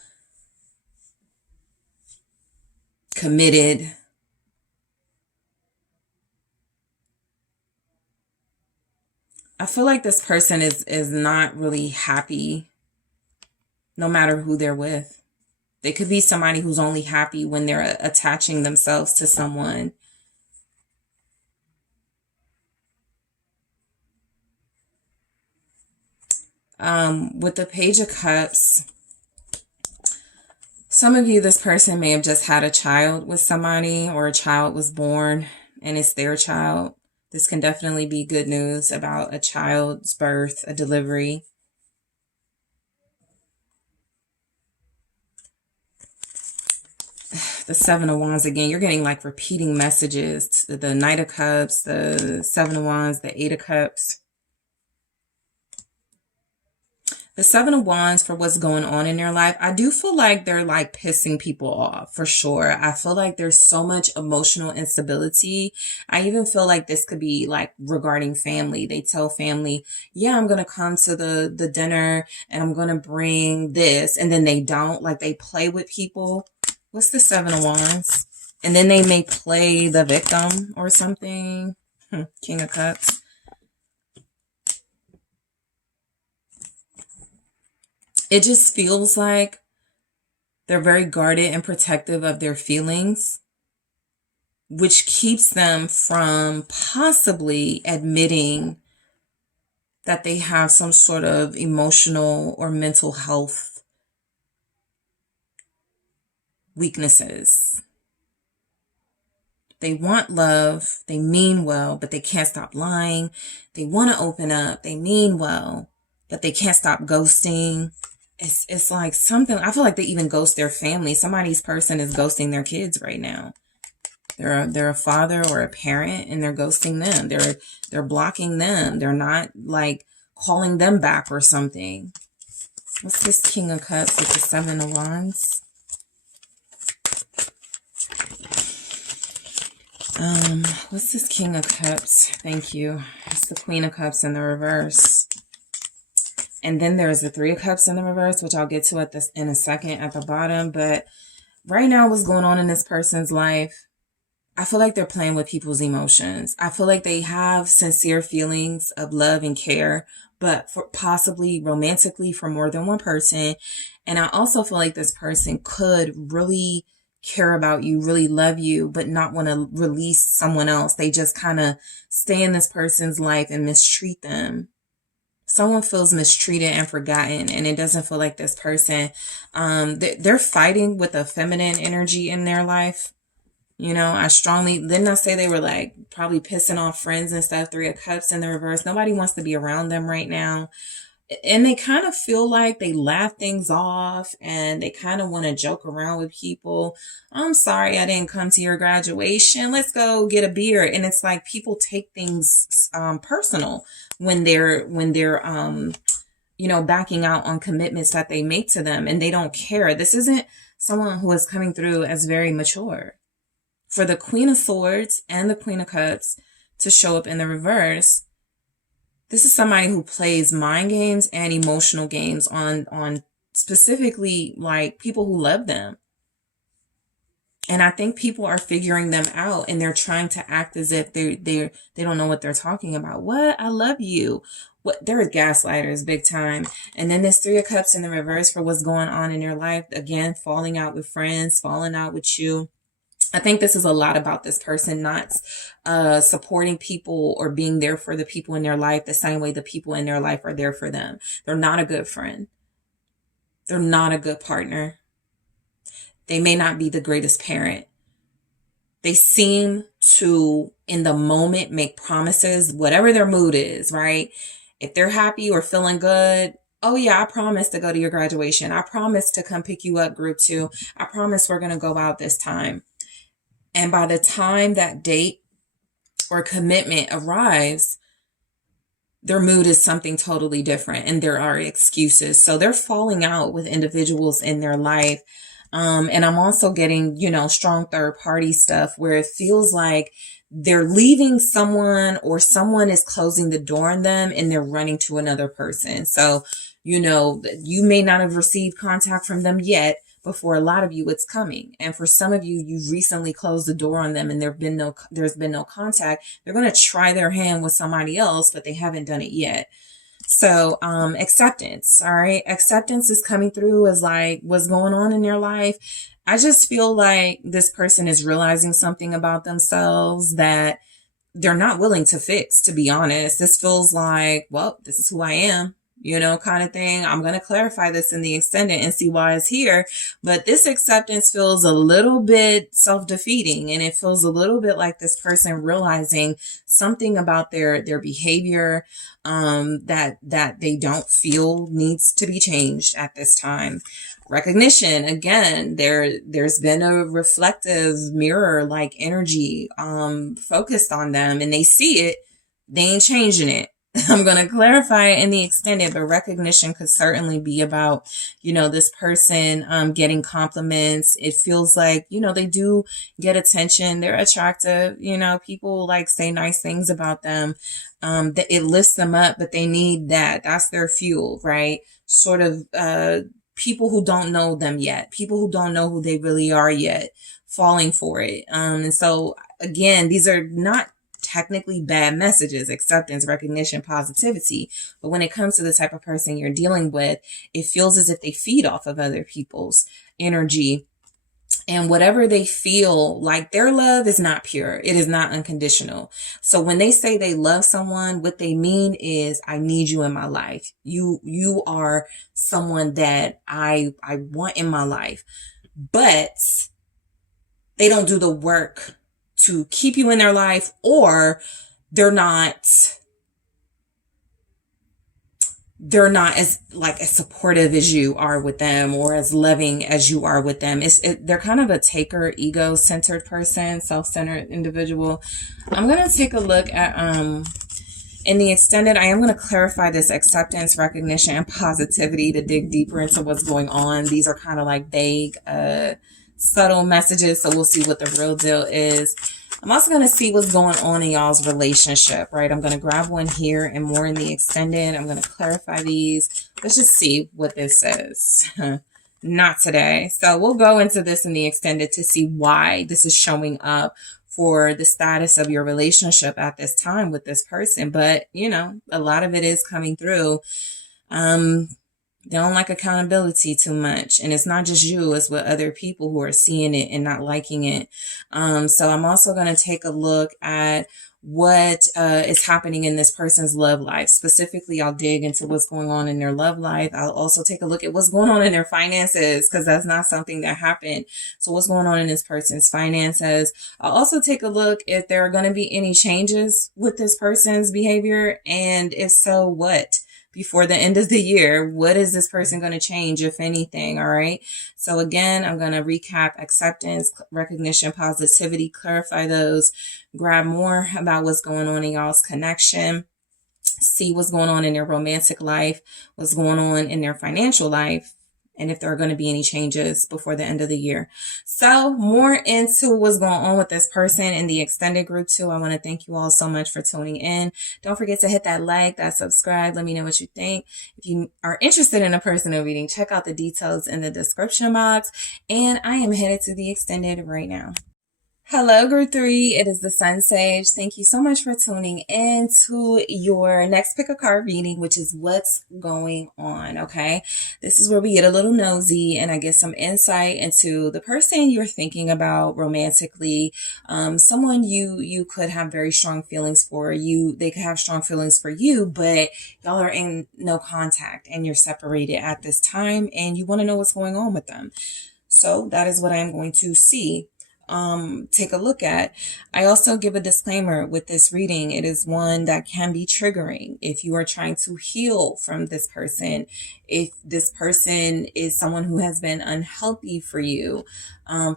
committed. I feel like this person is not really happy no matter who they're with. They could be somebody who's only happy when they're attaching themselves to someone. With the Page of Cups, some of you, this person may have just had a child with somebody or a child was born and it's their child. This can definitely be good news about a child's birth, a delivery. The Seven of Wands again. You're getting like repeating messages. The Knight of Cups, the Seven of Wands, the Eight of Cups. The Seven of Wands for what's going on in their life. I do feel like they're like pissing people off for sure. I feel like there's so much emotional instability. I even feel like this could be like regarding family. They tell family, yeah, I'm going to come to the dinner and I'm going to bring this. And then they don't, like they play with people. What's the Seven of Wands? And then they may play the victim or something. King of Cups. It just feels like they're very guarded and protective of their feelings, which keeps them from possibly admitting that they have some sort of emotional or mental health weaknesses. They want love, they mean well, but they can't stop lying. They want to open up, they mean well, but they can't stop ghosting. It's like something, I feel like they even ghost their family. Somebody's person is ghosting their kids right now. They're a father or a parent and they're ghosting them. They're blocking them. They're not like calling them back or something. What's this King of Cups with the Seven of Wands? What's this King of Cups? Thank you. It's the Queen of Cups in the reverse. And then there's the Three of Cups in the reverse, which I'll get to in a second at the bottom. But right now, what's going on in this person's life, I feel like they're playing with people's emotions. I feel like they have sincere feelings of love and care, but for possibly romantically for more than one person. And I also feel like this person could really care about you, really love you, but not want to release someone else. They just kind of stay in this person's life and mistreat them. Someone feels mistreated and forgotten, and it doesn't feel like this person, they're fighting with a feminine energy in their life. You know, didn't I say they were like probably pissing off friends and stuff? Three of Cups in the reverse. Nobody wants to be around them right now. And they kind of feel like they laugh things off and they kind of want to joke around with people. I'm sorry I didn't come to your graduation. Let's go get a beer. And it's like people take things personal when they're backing out on commitments that they make to them, and they don't care. This isn't someone who is coming through as very mature. For the Queen of Swords and the Queen of Cups to show up in the reverse, this is somebody who plays mind games and emotional games on specifically like people who love them. And I think people are figuring them out, and they're trying to act as if they don't know what they're talking about. What? I love you. What? They're gaslighters big time. And then this Three of Cups in the reverse for what's going on in your life. Again, falling out with friends, falling out with you. I think this is a lot about this person not supporting people or being there for the people in their life the same way the people in their life are there for them. They're not a good friend. They're not a good partner. They may not be the greatest parent. They seem to, in the moment, make promises, whatever their mood is, right? If they're happy or feeling good, oh yeah, I promise to go to your graduation. I promise to come pick you up, group 2. I promise we're going to go out this time. And by the time that date or commitment arrives, their mood is something totally different, and there are excuses. So they're falling out with individuals in their life. And I'm also getting, strong third party stuff where it feels like they're leaving someone or someone is closing the door on them and they're running to another person. So, you may not have received contact from them yet, but for a lot of you, it's coming. And for some of you, you've recently closed the door on them and there's been no contact. They're going to try their hand with somebody else, but they haven't done it yet. So, acceptance. All right. Acceptance is coming through as like what's going on in your life. I just feel like this person is realizing something about themselves that they're not willing to fix, to be honest. This feels like, well, this is who I am. Kind of thing. I'm going to clarify this in the extended and see why it's here. But this acceptance feels a little bit self-defeating, and it feels a little bit like this person realizing something about their behavior that they don't feel needs to be changed at this time. Recognition, again, there's been a reflective mirror like energy focused on them, and they see it. They ain't changing it. I'm going to clarify it in the extended, but recognition could certainly be about, this person getting compliments. It feels like, they do get attention. They're attractive. People like say nice things about them. It lifts them up, but they need that. That's their fuel, right? Sort of people who don't know them yet, people who don't know who they really are yet, falling for it. And so, again, these are not technically bad messages: acceptance, recognition, positivity. But when it comes to the type of person you're dealing with, it feels as if they feed off of other people's energy. And whatever they feel, like their love is not pure. It is not unconditional. So when they say they love someone, what they mean is, I need you in my life. You are someone that I want in my life. But they don't do the work to keep you in their life, or they're not as supportive as you are with them, or as loving as you are with them. They're kind of a taker, ego-centered person, self-centered individual. I'm going to take a look at In the extended, I am going to clarify this acceptance, recognition, and positivity to dig deeper into what's going on. These are kind of like vague, subtle messages, so we'll see what the real deal is. I'm also going to see what's going on in y'all's relationship, right? I'm going to grab one here and more in the extended. I'm going to clarify these. Let's just see what this says. Not today. So we'll go into this in the extended to see why this is showing up for the status of your relationship at this time with this person. But, you know, a lot of it is coming through. They don't like accountability too much. And it's not just you, it's with other people who are seeing it and not liking it. So I'm also going to take a look at what is happening in this person's love life. Specifically, I'll dig into what's going on in their love life. I'll also take a look at what's going on in their finances, because that's not something that happened. So what's going on in this person's finances. I'll also take a look if there are going to be any changes with this person's behavior, and if so, what? Before the end of the year, what is this person going to change, if anything? All right. So again, I'm going to recap acceptance, recognition, positivity, clarify those, grab more about what's going on in y'all's connection, see what's going on in their romantic life, what's going on in their financial life, and if there are going to be any changes before the end of the year. So more into what's going on with this person in the extended group too. I want to thank you all so much for tuning in. Don't forget to hit that like, that subscribe. Let me know what you think. If you are interested in a personal reading, check out the details in the description box. And I am headed to the extended right now. Hello, Group 3. It is the SunSage. Thank you so much for tuning in to your next pick a card reading, which is what's going on, okay? This is where we get a little nosy and I get some insight into the person you're thinking about romantically, someone you could have very strong feelings for. They could have strong feelings for you, but y'all are in no contact and you're separated at this time and you want to know what's going on with them. So that is what I'm going to see. Take a look at. I also give a disclaimer with this reading. It is one that can be triggering if you are trying to heal from this person. If this person is someone who has been unhealthy for you,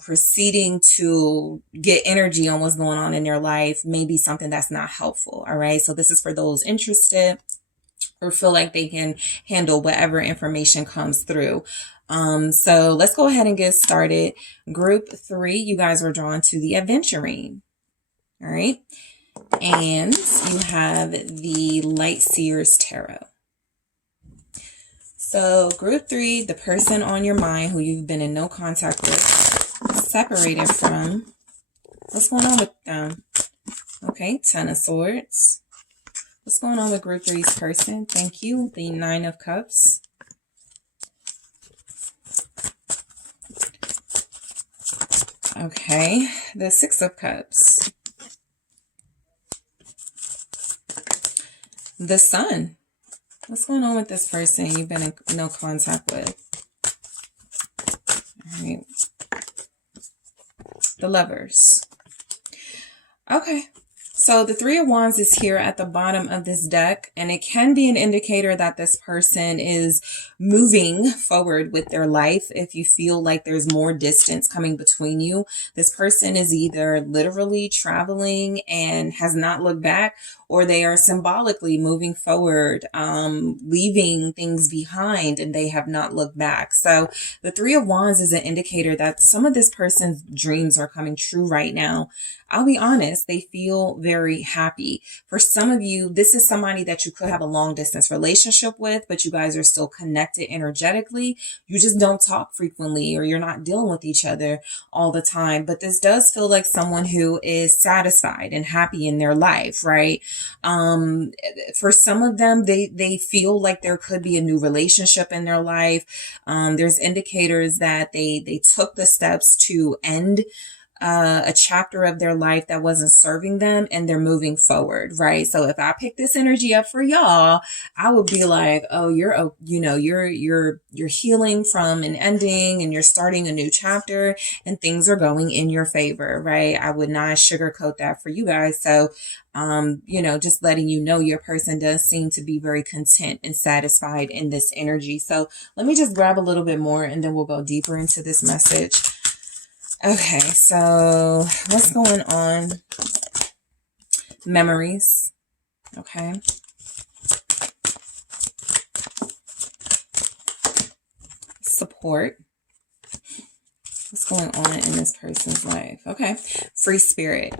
proceeding to get energy on what's going on in their life may be something that's not helpful. All right. So this is for those interested or feel like they can handle whatever information comes through. So let's go ahead and get started. Group 3, you guys were drawn to the adventuring. All right. And you have the Light Seers Tarot. So group 3, the person on your mind who you've been in no contact with, separated from, what's going on with them? Okay. 10 of Swords. What's going on with group 3's person? Thank you. The 9 of Cups. Okay, the 6 of Cups. The Sun. What's going on with this person you've been in no contact with? All right. The Lovers. Okay. So the 3 of Wands is here at the bottom of this deck, and it can be an indicator that this person is moving forward with their life. If you feel like there's more distance coming between you, this person is either literally traveling and has not looked back, or they are symbolically moving forward, leaving things behind, and they have not looked back. So the 3 of Wands is an indicator that some of this person's dreams are coming true right now. I'll be honest, they feel very happy. For some of you, this is somebody that you could have a long distance relationship with, but you guys are still connected energetically. You just don't talk frequently, or you're not dealing with each other all the time. But this does feel like someone who is satisfied and happy in their life, right? For some of them, they feel like there could be a new relationship in their life. There's indicators that they took the steps to end a chapter of their life that wasn't serving them, and they're moving forward, right? So if I pick this energy up for y'all, I would be like, oh, you're healing from an ending and you're starting a new chapter and things are going in your favor, right? I would not sugarcoat that for you guys. So, just letting you know your person does seem to be very content and satisfied in this energy. So let me just grab a little bit more and then we'll go deeper into this message. Okay, so what's going on? Memories. Okay. support. What's going on in this person's life? Okay. Free spirit.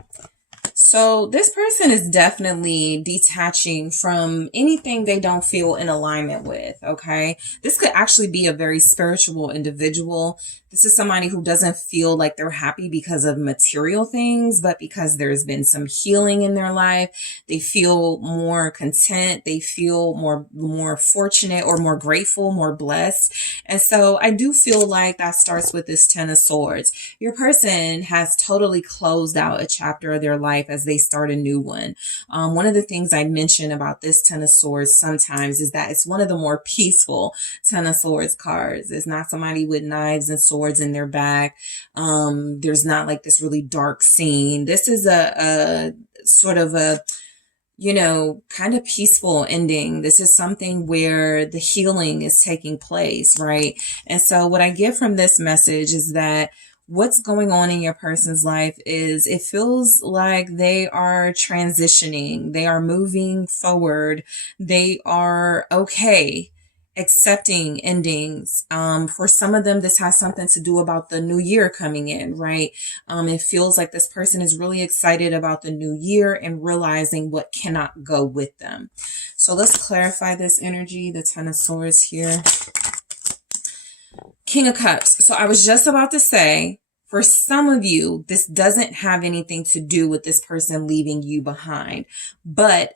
So this person is definitely detaching from anything they don't feel in alignment with, okay? This could actually be a very spiritual individual. This is somebody who doesn't feel like they're happy because of material things, but because there's been some healing in their life. They feel more content. They feel more fortunate or more grateful, more blessed. And so I do feel like that starts with this Ten of Swords. Your person has totally closed out a chapter of their life as they start a new one. One of the things I mention about this Ten of Swords sometimes is that it's one of the more peaceful Ten of Swords cards. It's not somebody with knives and swords in their back. There's not like this really dark scene. This is a sort of a, you know, kind of peaceful ending. This is something where the healing is taking place, right? And so what I get from this message is that what's going on in your person's life is it feels like they are transitioning. They are moving forward. They are okay accepting endings. For some of them, this has something to do about the new year coming in, right? It feels like this person is really excited about the new year and realizing what cannot go with them. So let's clarify this energy, the Ten of Swords here. King of Cups. So I was just about to say, for some of you, this doesn't have anything to do with this person leaving you behind, but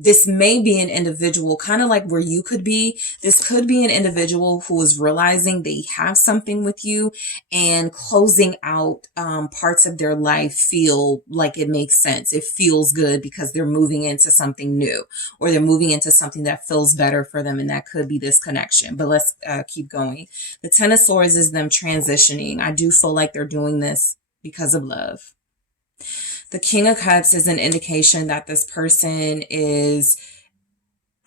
this may be an individual kind of like where you could be. This could be an individual who is realizing they have something with you and closing out parts of their life feel like it makes sense. It feels good because they're moving into something new, or they're moving into something that feels better for them. And that could be this connection. But let's keep going. The Ten of Swords is them transitioning. I do feel like they're doing this because of love. The King of Cups is an indication that this person is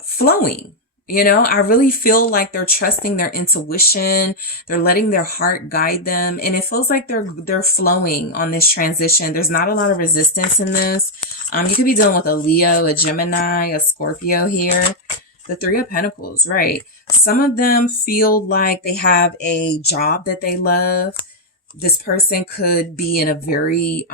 flowing. You know, I really feel like they're trusting their intuition. They're letting their heart guide them. And it feels like they're flowing on this transition. There's not a lot of resistance in this. You could be dealing with a Leo, a Gemini, a Scorpio here. The Three of Pentacles, right? Some of them feel like they have a job that they love. This person could be in a very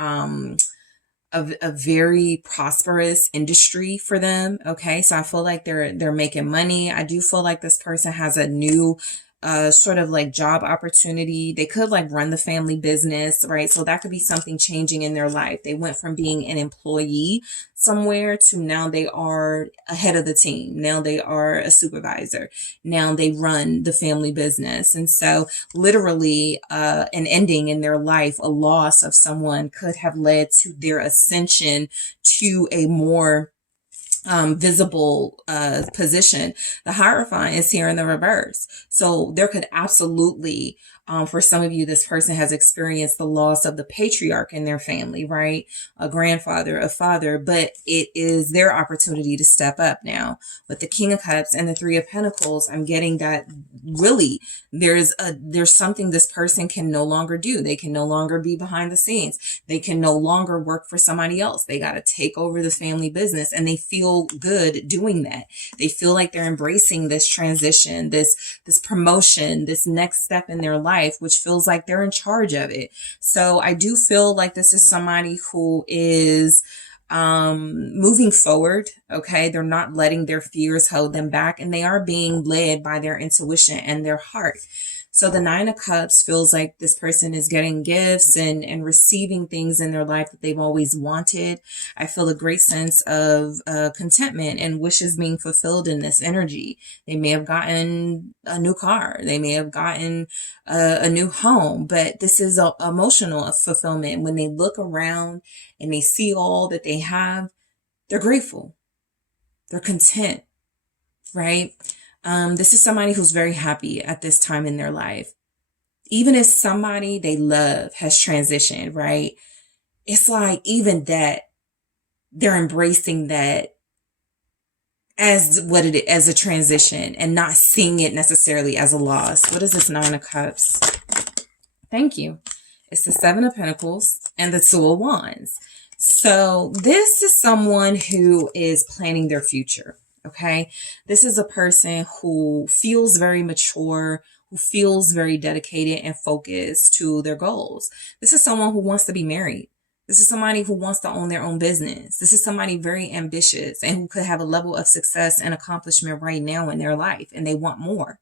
a very prosperous industry for them. Okay. So I feel like they're making money. I do feel like this person has a new sort of like job opportunity. They could like run the family business, right? So that could be something changing in their life. They went from being an employee somewhere to now they are ahead of the team. Now they are a supervisor. Now they run the family business. And so literally an ending in their life, a loss of someone could have led to their ascension to a more visible position. The Hierophant is here in the reverse. So there could absolutely, for some of you, this person has experienced the loss of the patriarch in their family, right? A grandfather, a father, but it is their opportunity to step up now. With the King of Cups and the Three of Pentacles, I'm getting that really there's something this person can no longer do. They can no longer be behind the scenes. They can no longer work for somebody else. They got to take over the family business, and they feel good doing that. They feel like they're embracing this transition, this promotion, this next step in their life, which feels like they're in charge of it. So I do feel like this is somebody who is moving forward. Okay. They're not letting their fears hold them back, and they are being led by their intuition and their heart. So the Nine of Cups feels like this person is getting gifts and receiving things in their life that they've always wanted. I feel a great sense of contentment and wishes being fulfilled in this energy. They may have gotten a new car. They may have gotten a new home, but this is a emotional fulfillment. When they look around and they see all that they have, they're grateful. They're content, right? This is somebody who's very happy at this time in their life. Even if somebody they love has transitioned, right? It's like even that they're embracing that as what it is, as a transition, and not seeing it necessarily as a loss. What is this Nine of Cups? Thank you. It's the Seven of Pentacles and the Two of Wands. So this is someone who is planning their future. Okay. This is a person who feels very mature, who feels very dedicated and focused to their goals. This is someone who wants to be married. This is somebody who wants to own their own business. This is somebody very ambitious and who could have a level of success and accomplishment right now in their life, and they want more.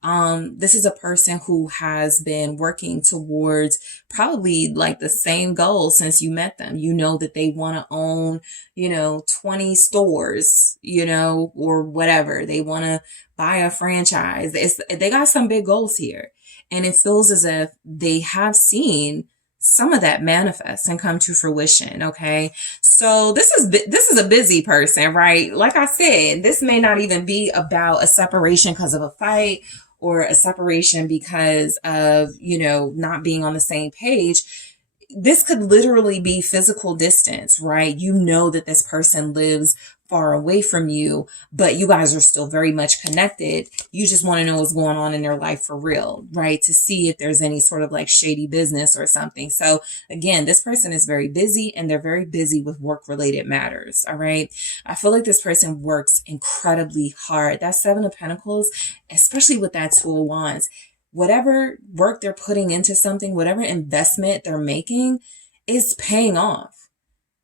This is a person who has been working towards probably like the same goal since you met them. You know that they want to own, 20 stores, or whatever. They want to buy a franchise. They got some big goals here. And it feels as if they have seen some of that manifest and come to fruition. Okay. So this is a busy person, right? Like I said, this may not even be about a separation because of a fight or a separation because of, not being on the same page. This could literally be physical distance, right? You know that this person lives far away from you, but you guys are still very much connected. You just want to know what's going on in their life for real, right? To see if there's any sort of like shady business or something. So again, this person is very busy and they're very busy with work related matters. All right. I feel like this person works incredibly hard. That Seven of Pentacles, especially with that Two of Wands, whatever work they're putting into something, whatever investment they're making is paying off.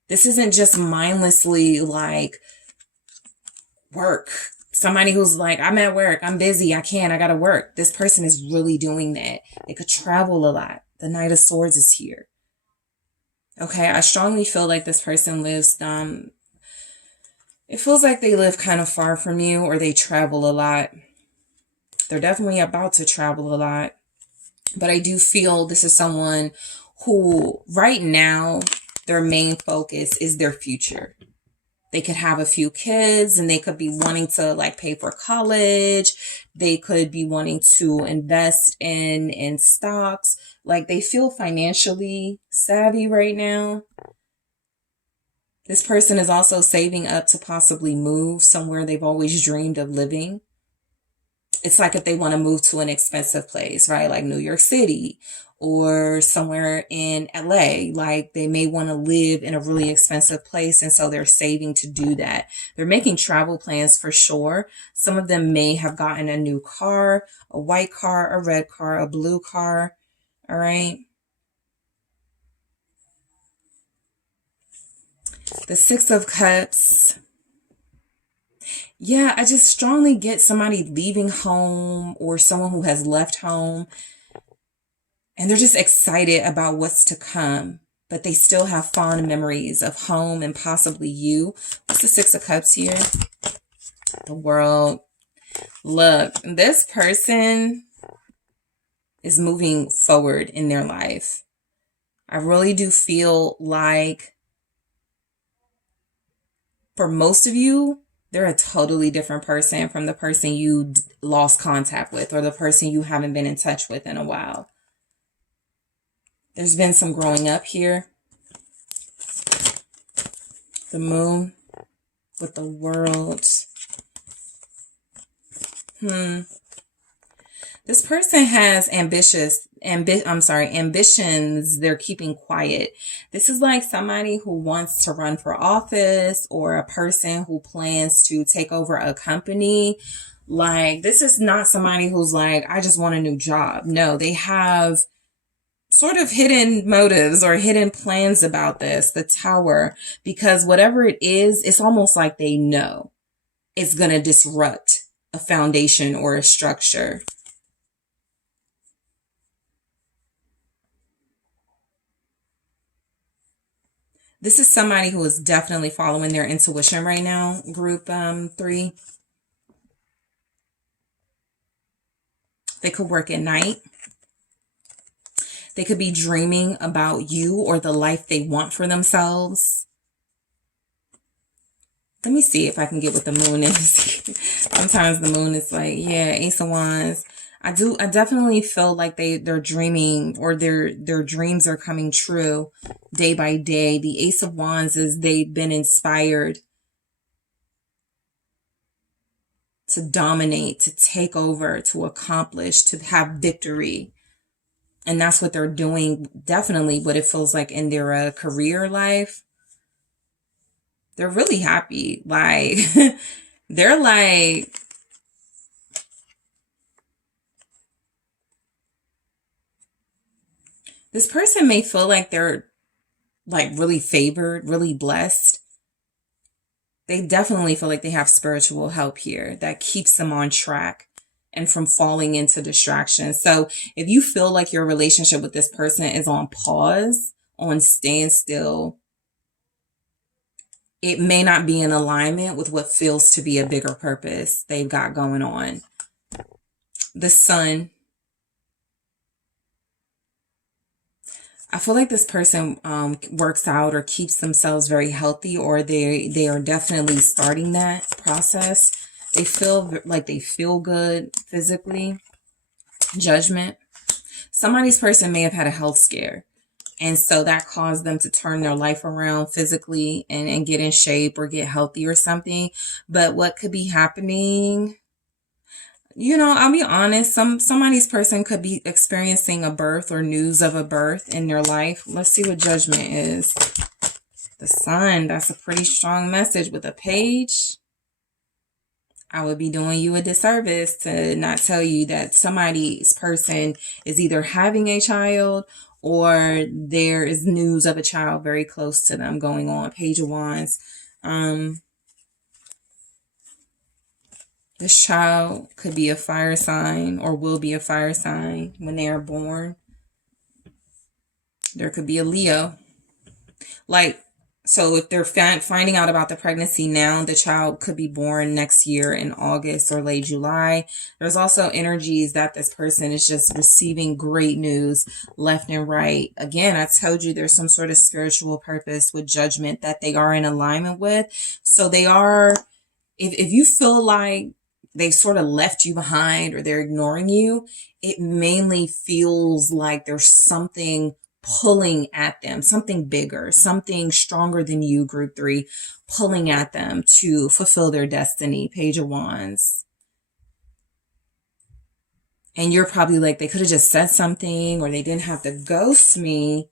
This isn't just mindlessly like work. Somebody who's like, I'm at work, I'm busy, I gotta work. This person is really doing that. They could travel a lot. The Knight of Swords is here. Okay, I strongly feel like this person lives, it feels like they live kind of far from you or they travel a lot. They're definitely about to travel a lot. But I do feel this is someone who right now, their main focus is their future. They could have a few kids and they could be wanting to like pay for college. They could be wanting to invest in stocks. Like they feel financially savvy right now. This person is also saving up to possibly move somewhere they've always dreamed of living. It's like if they want to move to an expensive place, right? Like New York City or somewhere in LA. Like they may want to live in a really expensive place. And so they're saving to do that. They're making travel plans for sure. Some of them may have gotten a new car, a white car, a red car, a blue car. All right. The Six of Cups. Yeah, I just strongly get somebody leaving home or someone who has left home. And they're just excited about what's to come. But they still have fond memories of home and possibly you. What's the Six of Cups here? The World. Look, this person is moving forward in their life. I really do feel like for most of you, they're a totally different person from the person you lost contact with or the person you haven't been in touch with in a while. There's been some growing up here. The Moon with the World. This person has ambitions they're keeping quiet. This is like somebody who wants to run for office or a person who plans to take over a company. Like, this is not somebody who's like, I just want a new job. No, they have sort of hidden motives or hidden plans about this, the Tower, because whatever it is, it's almost like they know it's going to disrupt a foundation or a structure. This is somebody who is definitely following their intuition right now, group 3. They could work at night. They could be dreaming about you or the life they want for themselves. Let me see if I can get what the Moon is. Sometimes the Moon is like, yeah, Ace of Wands. I definitely feel like they're dreaming or their dreams are coming true day by day. The Ace of Wands is they've been inspired to dominate, to take over, to accomplish, to have victory. And that's what they're doing, definitely what it feels like in their career life. They're really happy. Like, they're like, This person may feel like they're like really favored, really blessed. They definitely feel like they have spiritual help here that keeps them on track and from falling into distraction. So if you feel like your relationship with this person is on pause, on standstill, it may not be in alignment with what feels to be a bigger purpose they've got going on. The Sun. I feel like this person works out or keeps themselves very healthy, or they are definitely starting that process. They feel like they feel good physically. Judgment. Somebody's person may have had a health scare, and so that caused them to turn their life around physically and get in shape or get healthy or something. But what could be happening? You know, I'll be honest, somebody's person could be experiencing a birth or news of a birth in their life. Let's see what judgment is. The Sun, that's a pretty strong message with a page. I would be doing you a disservice to not tell you that somebody's person is either having a child or there is news of a child very close to them going on. Page of Wands. This child could be a fire sign or will be a fire sign when they are born. There could be a Leo. So if they're finding out about the pregnancy now, the child could be born next year in August or late July. There's also energies that this person is just receiving great news left and right. Again, I told you there's some sort of spiritual purpose with judgment that they are in alignment with. So they are, if you feel like they sort of left you behind or they're ignoring you, it mainly feels like there's something pulling at them, something bigger, something stronger than you, group 3, pulling at them to fulfill their destiny. Page of Wands. And you're probably like, they could have just said something, or they didn't have to ghost me.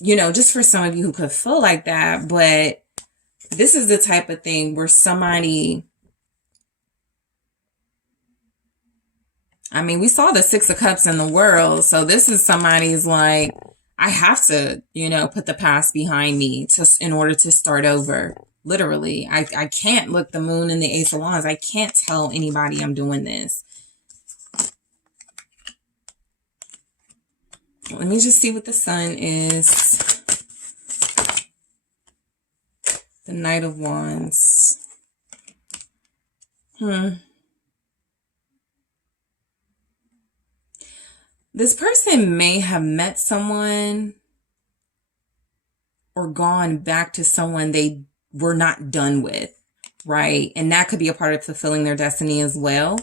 You know, just for some of you who could feel like that. But this is the type of thing where somebody, I mean, we saw the 6 of Cups in the world. So this is somebody's like, I have to, you know, put the past behind me in order to start over. Literally, I can't look the Moon and the Ace of Wands. I can't tell anybody I'm doing this. Let me just see what the Sun is. The Knight of Wands. This person may have met someone or gone back to someone they were not done with, right? And that could be a part of fulfilling their destiny as well.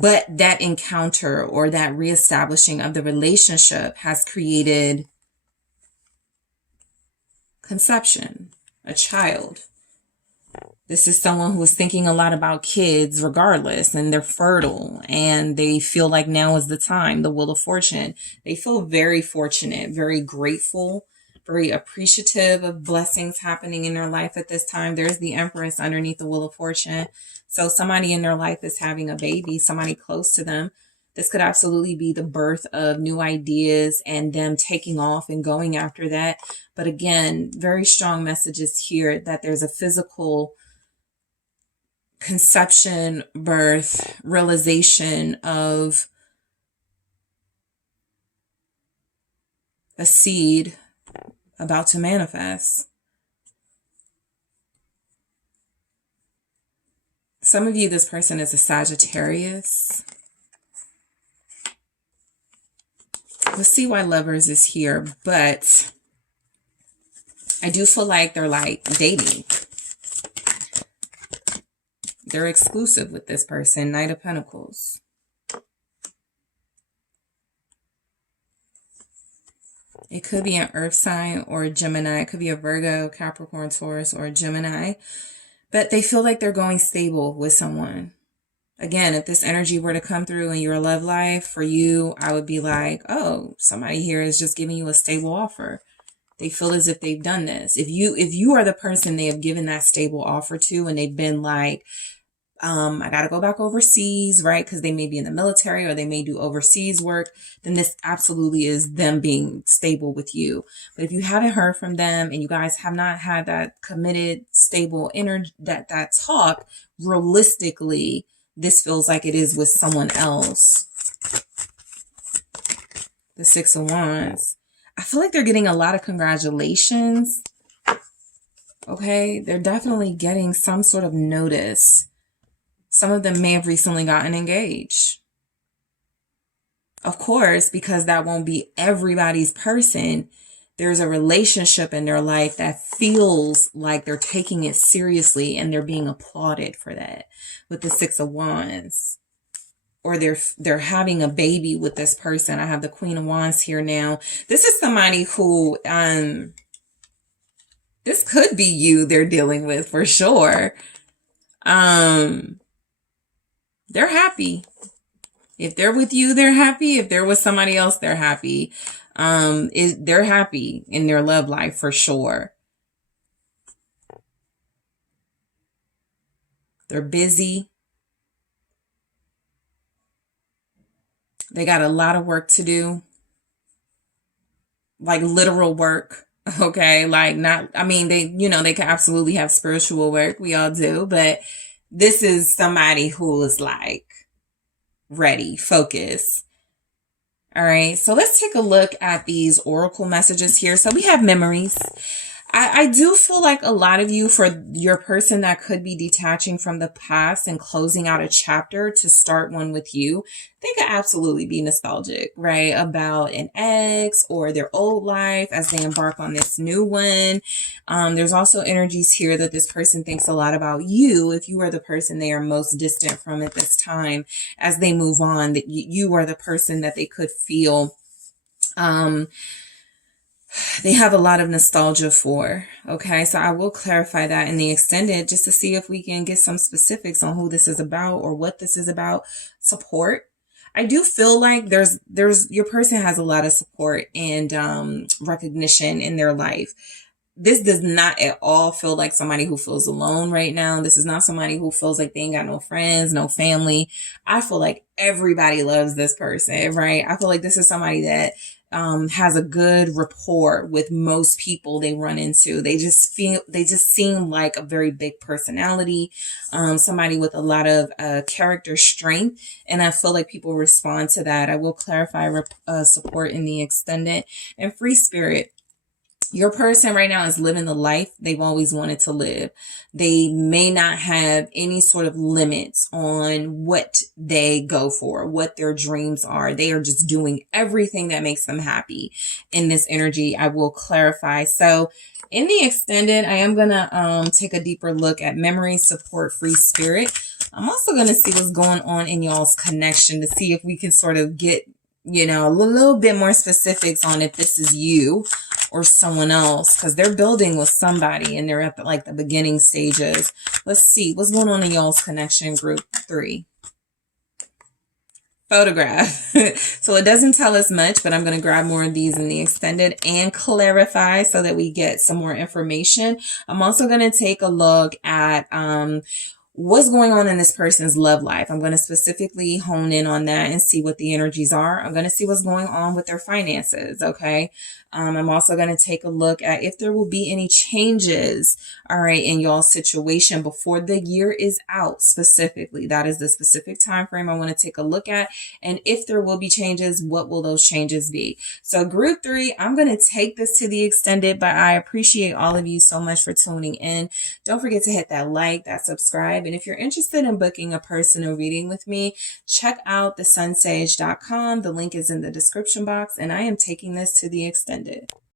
But that encounter or that reestablishing of the relationship has created conception, a child. This is someone who is thinking a lot about kids regardless, and they're fertile and they feel like now is the time, the Wheel of Fortune. They feel very fortunate, very grateful, very appreciative of blessings happening in their life at this time. There's the Empress underneath the Wheel of Fortune. So somebody in their life is having a baby, somebody close to them. This could absolutely be the birth of new ideas and them taking off and going after that. But again, very strong messages here that there's a physical conception, birth, realization of a seed about to manifest. Some of you, this person is a Sagittarius. Let's see why Lovers is here, but I do feel like they're like dating. They're exclusive with this person. Knight of Pentacles. It could be an Earth sign or a Gemini. It could be a Virgo, Capricorn, Taurus, or a Gemini. But they feel like they're going stable with someone. Again, if this energy were to come through in your love life for you, I would be like, oh, somebody here is just giving you a stable offer. They feel as if they've done this. If you are the person they have given that stable offer to, and they've been like, I got to go back overseas, right? Because they may be in the military or they may do overseas work. Then this absolutely is them being stable with you. But if you haven't heard from them and you guys have not had that committed, stable energy, that talk, realistically, this feels like it is with someone else. The Six of Wands. I feel like they're getting a lot of congratulations. Okay, they're definitely getting some sort of notice. Some of them may have recently gotten engaged. Of course, because that won't be everybody's person. There's a relationship in their life that feels like they're taking it seriously and they're being applauded for that with the Six of Wands. Or they're having a baby with this person. I have the Queen of Wands here now. This is somebody who, this could be you they're dealing with for sure. They're happy. If they're with you, they're happy. If they're with somebody else, they're happy. They're happy in their love life for sure. They're busy. They got a lot of work to do. Like literal work. Okay. Like not, I mean, they can absolutely have spiritual work. We all do, but this is somebody who is like ready, focus. All right. So let's take a look at these oracle messages here. So we have memories. I do feel like a lot of you, for your person that could be detaching from the past and closing out a chapter to start one with you, they could absolutely be nostalgic, right? About an ex or their old life as they embark on this new one. There's also energies here that this person thinks a lot about you. If you are the person they are most distant from at this time, as they move on, that you are the person that they could feel, they have a lot of nostalgia for. Okay, so I will clarify that in the extended just to see if we can get some specifics on who this is about or what this is about. Support. I do feel like there's your person has a lot of support and recognition in their life. This does not at all feel like somebody who feels alone right now. This is not somebody who feels like they ain't got no friends, no family. I feel like everybody loves this person, right? I feel like this is somebody that has a good rapport with most people they run into. They just seem like a very big personality, somebody with a lot of character strength. And I feel like people respond to that. I will clarify support in the extended and free spirit. Your person right now is living the life they've always wanted to live. They may not have any sort of limits on what they go for, what their dreams are. They are just doing everything that makes them happy in this energy. I will clarify. So in the extended, I am going to take a deeper look at memory, support, free spirit. I'm also going to see what's going on in y'all's connection to see if we can sort of get, a little bit more specifics on if this is you or someone else, because they're building with somebody and they're at the beginning stages. Let's see what's going on in y'all's connection. Group 3. Photograph. So it doesn't tell us much, but I'm going to grab more of these in the extended and clarify so that we get some more information. I'm also going to take a look at what's going on in this person's love life. I'm going to specifically hone in on that and see what the energies are. I'm going to see what's going on with their finances. Okay. I'm also going to take a look at if there will be any changes, all right, in y'all's situation before the year is out specifically. That is the specific time frame I want to take a look at. And if there will be changes, what will those changes be? So group 3, I'm going to take this to the extended, but I appreciate all of you so much for tuning in. Don't forget to hit that like, that subscribe. And if you're interested in booking a personal reading with me, check out TheSunSage.com. The link is in the description box, and I am taking this to the extended.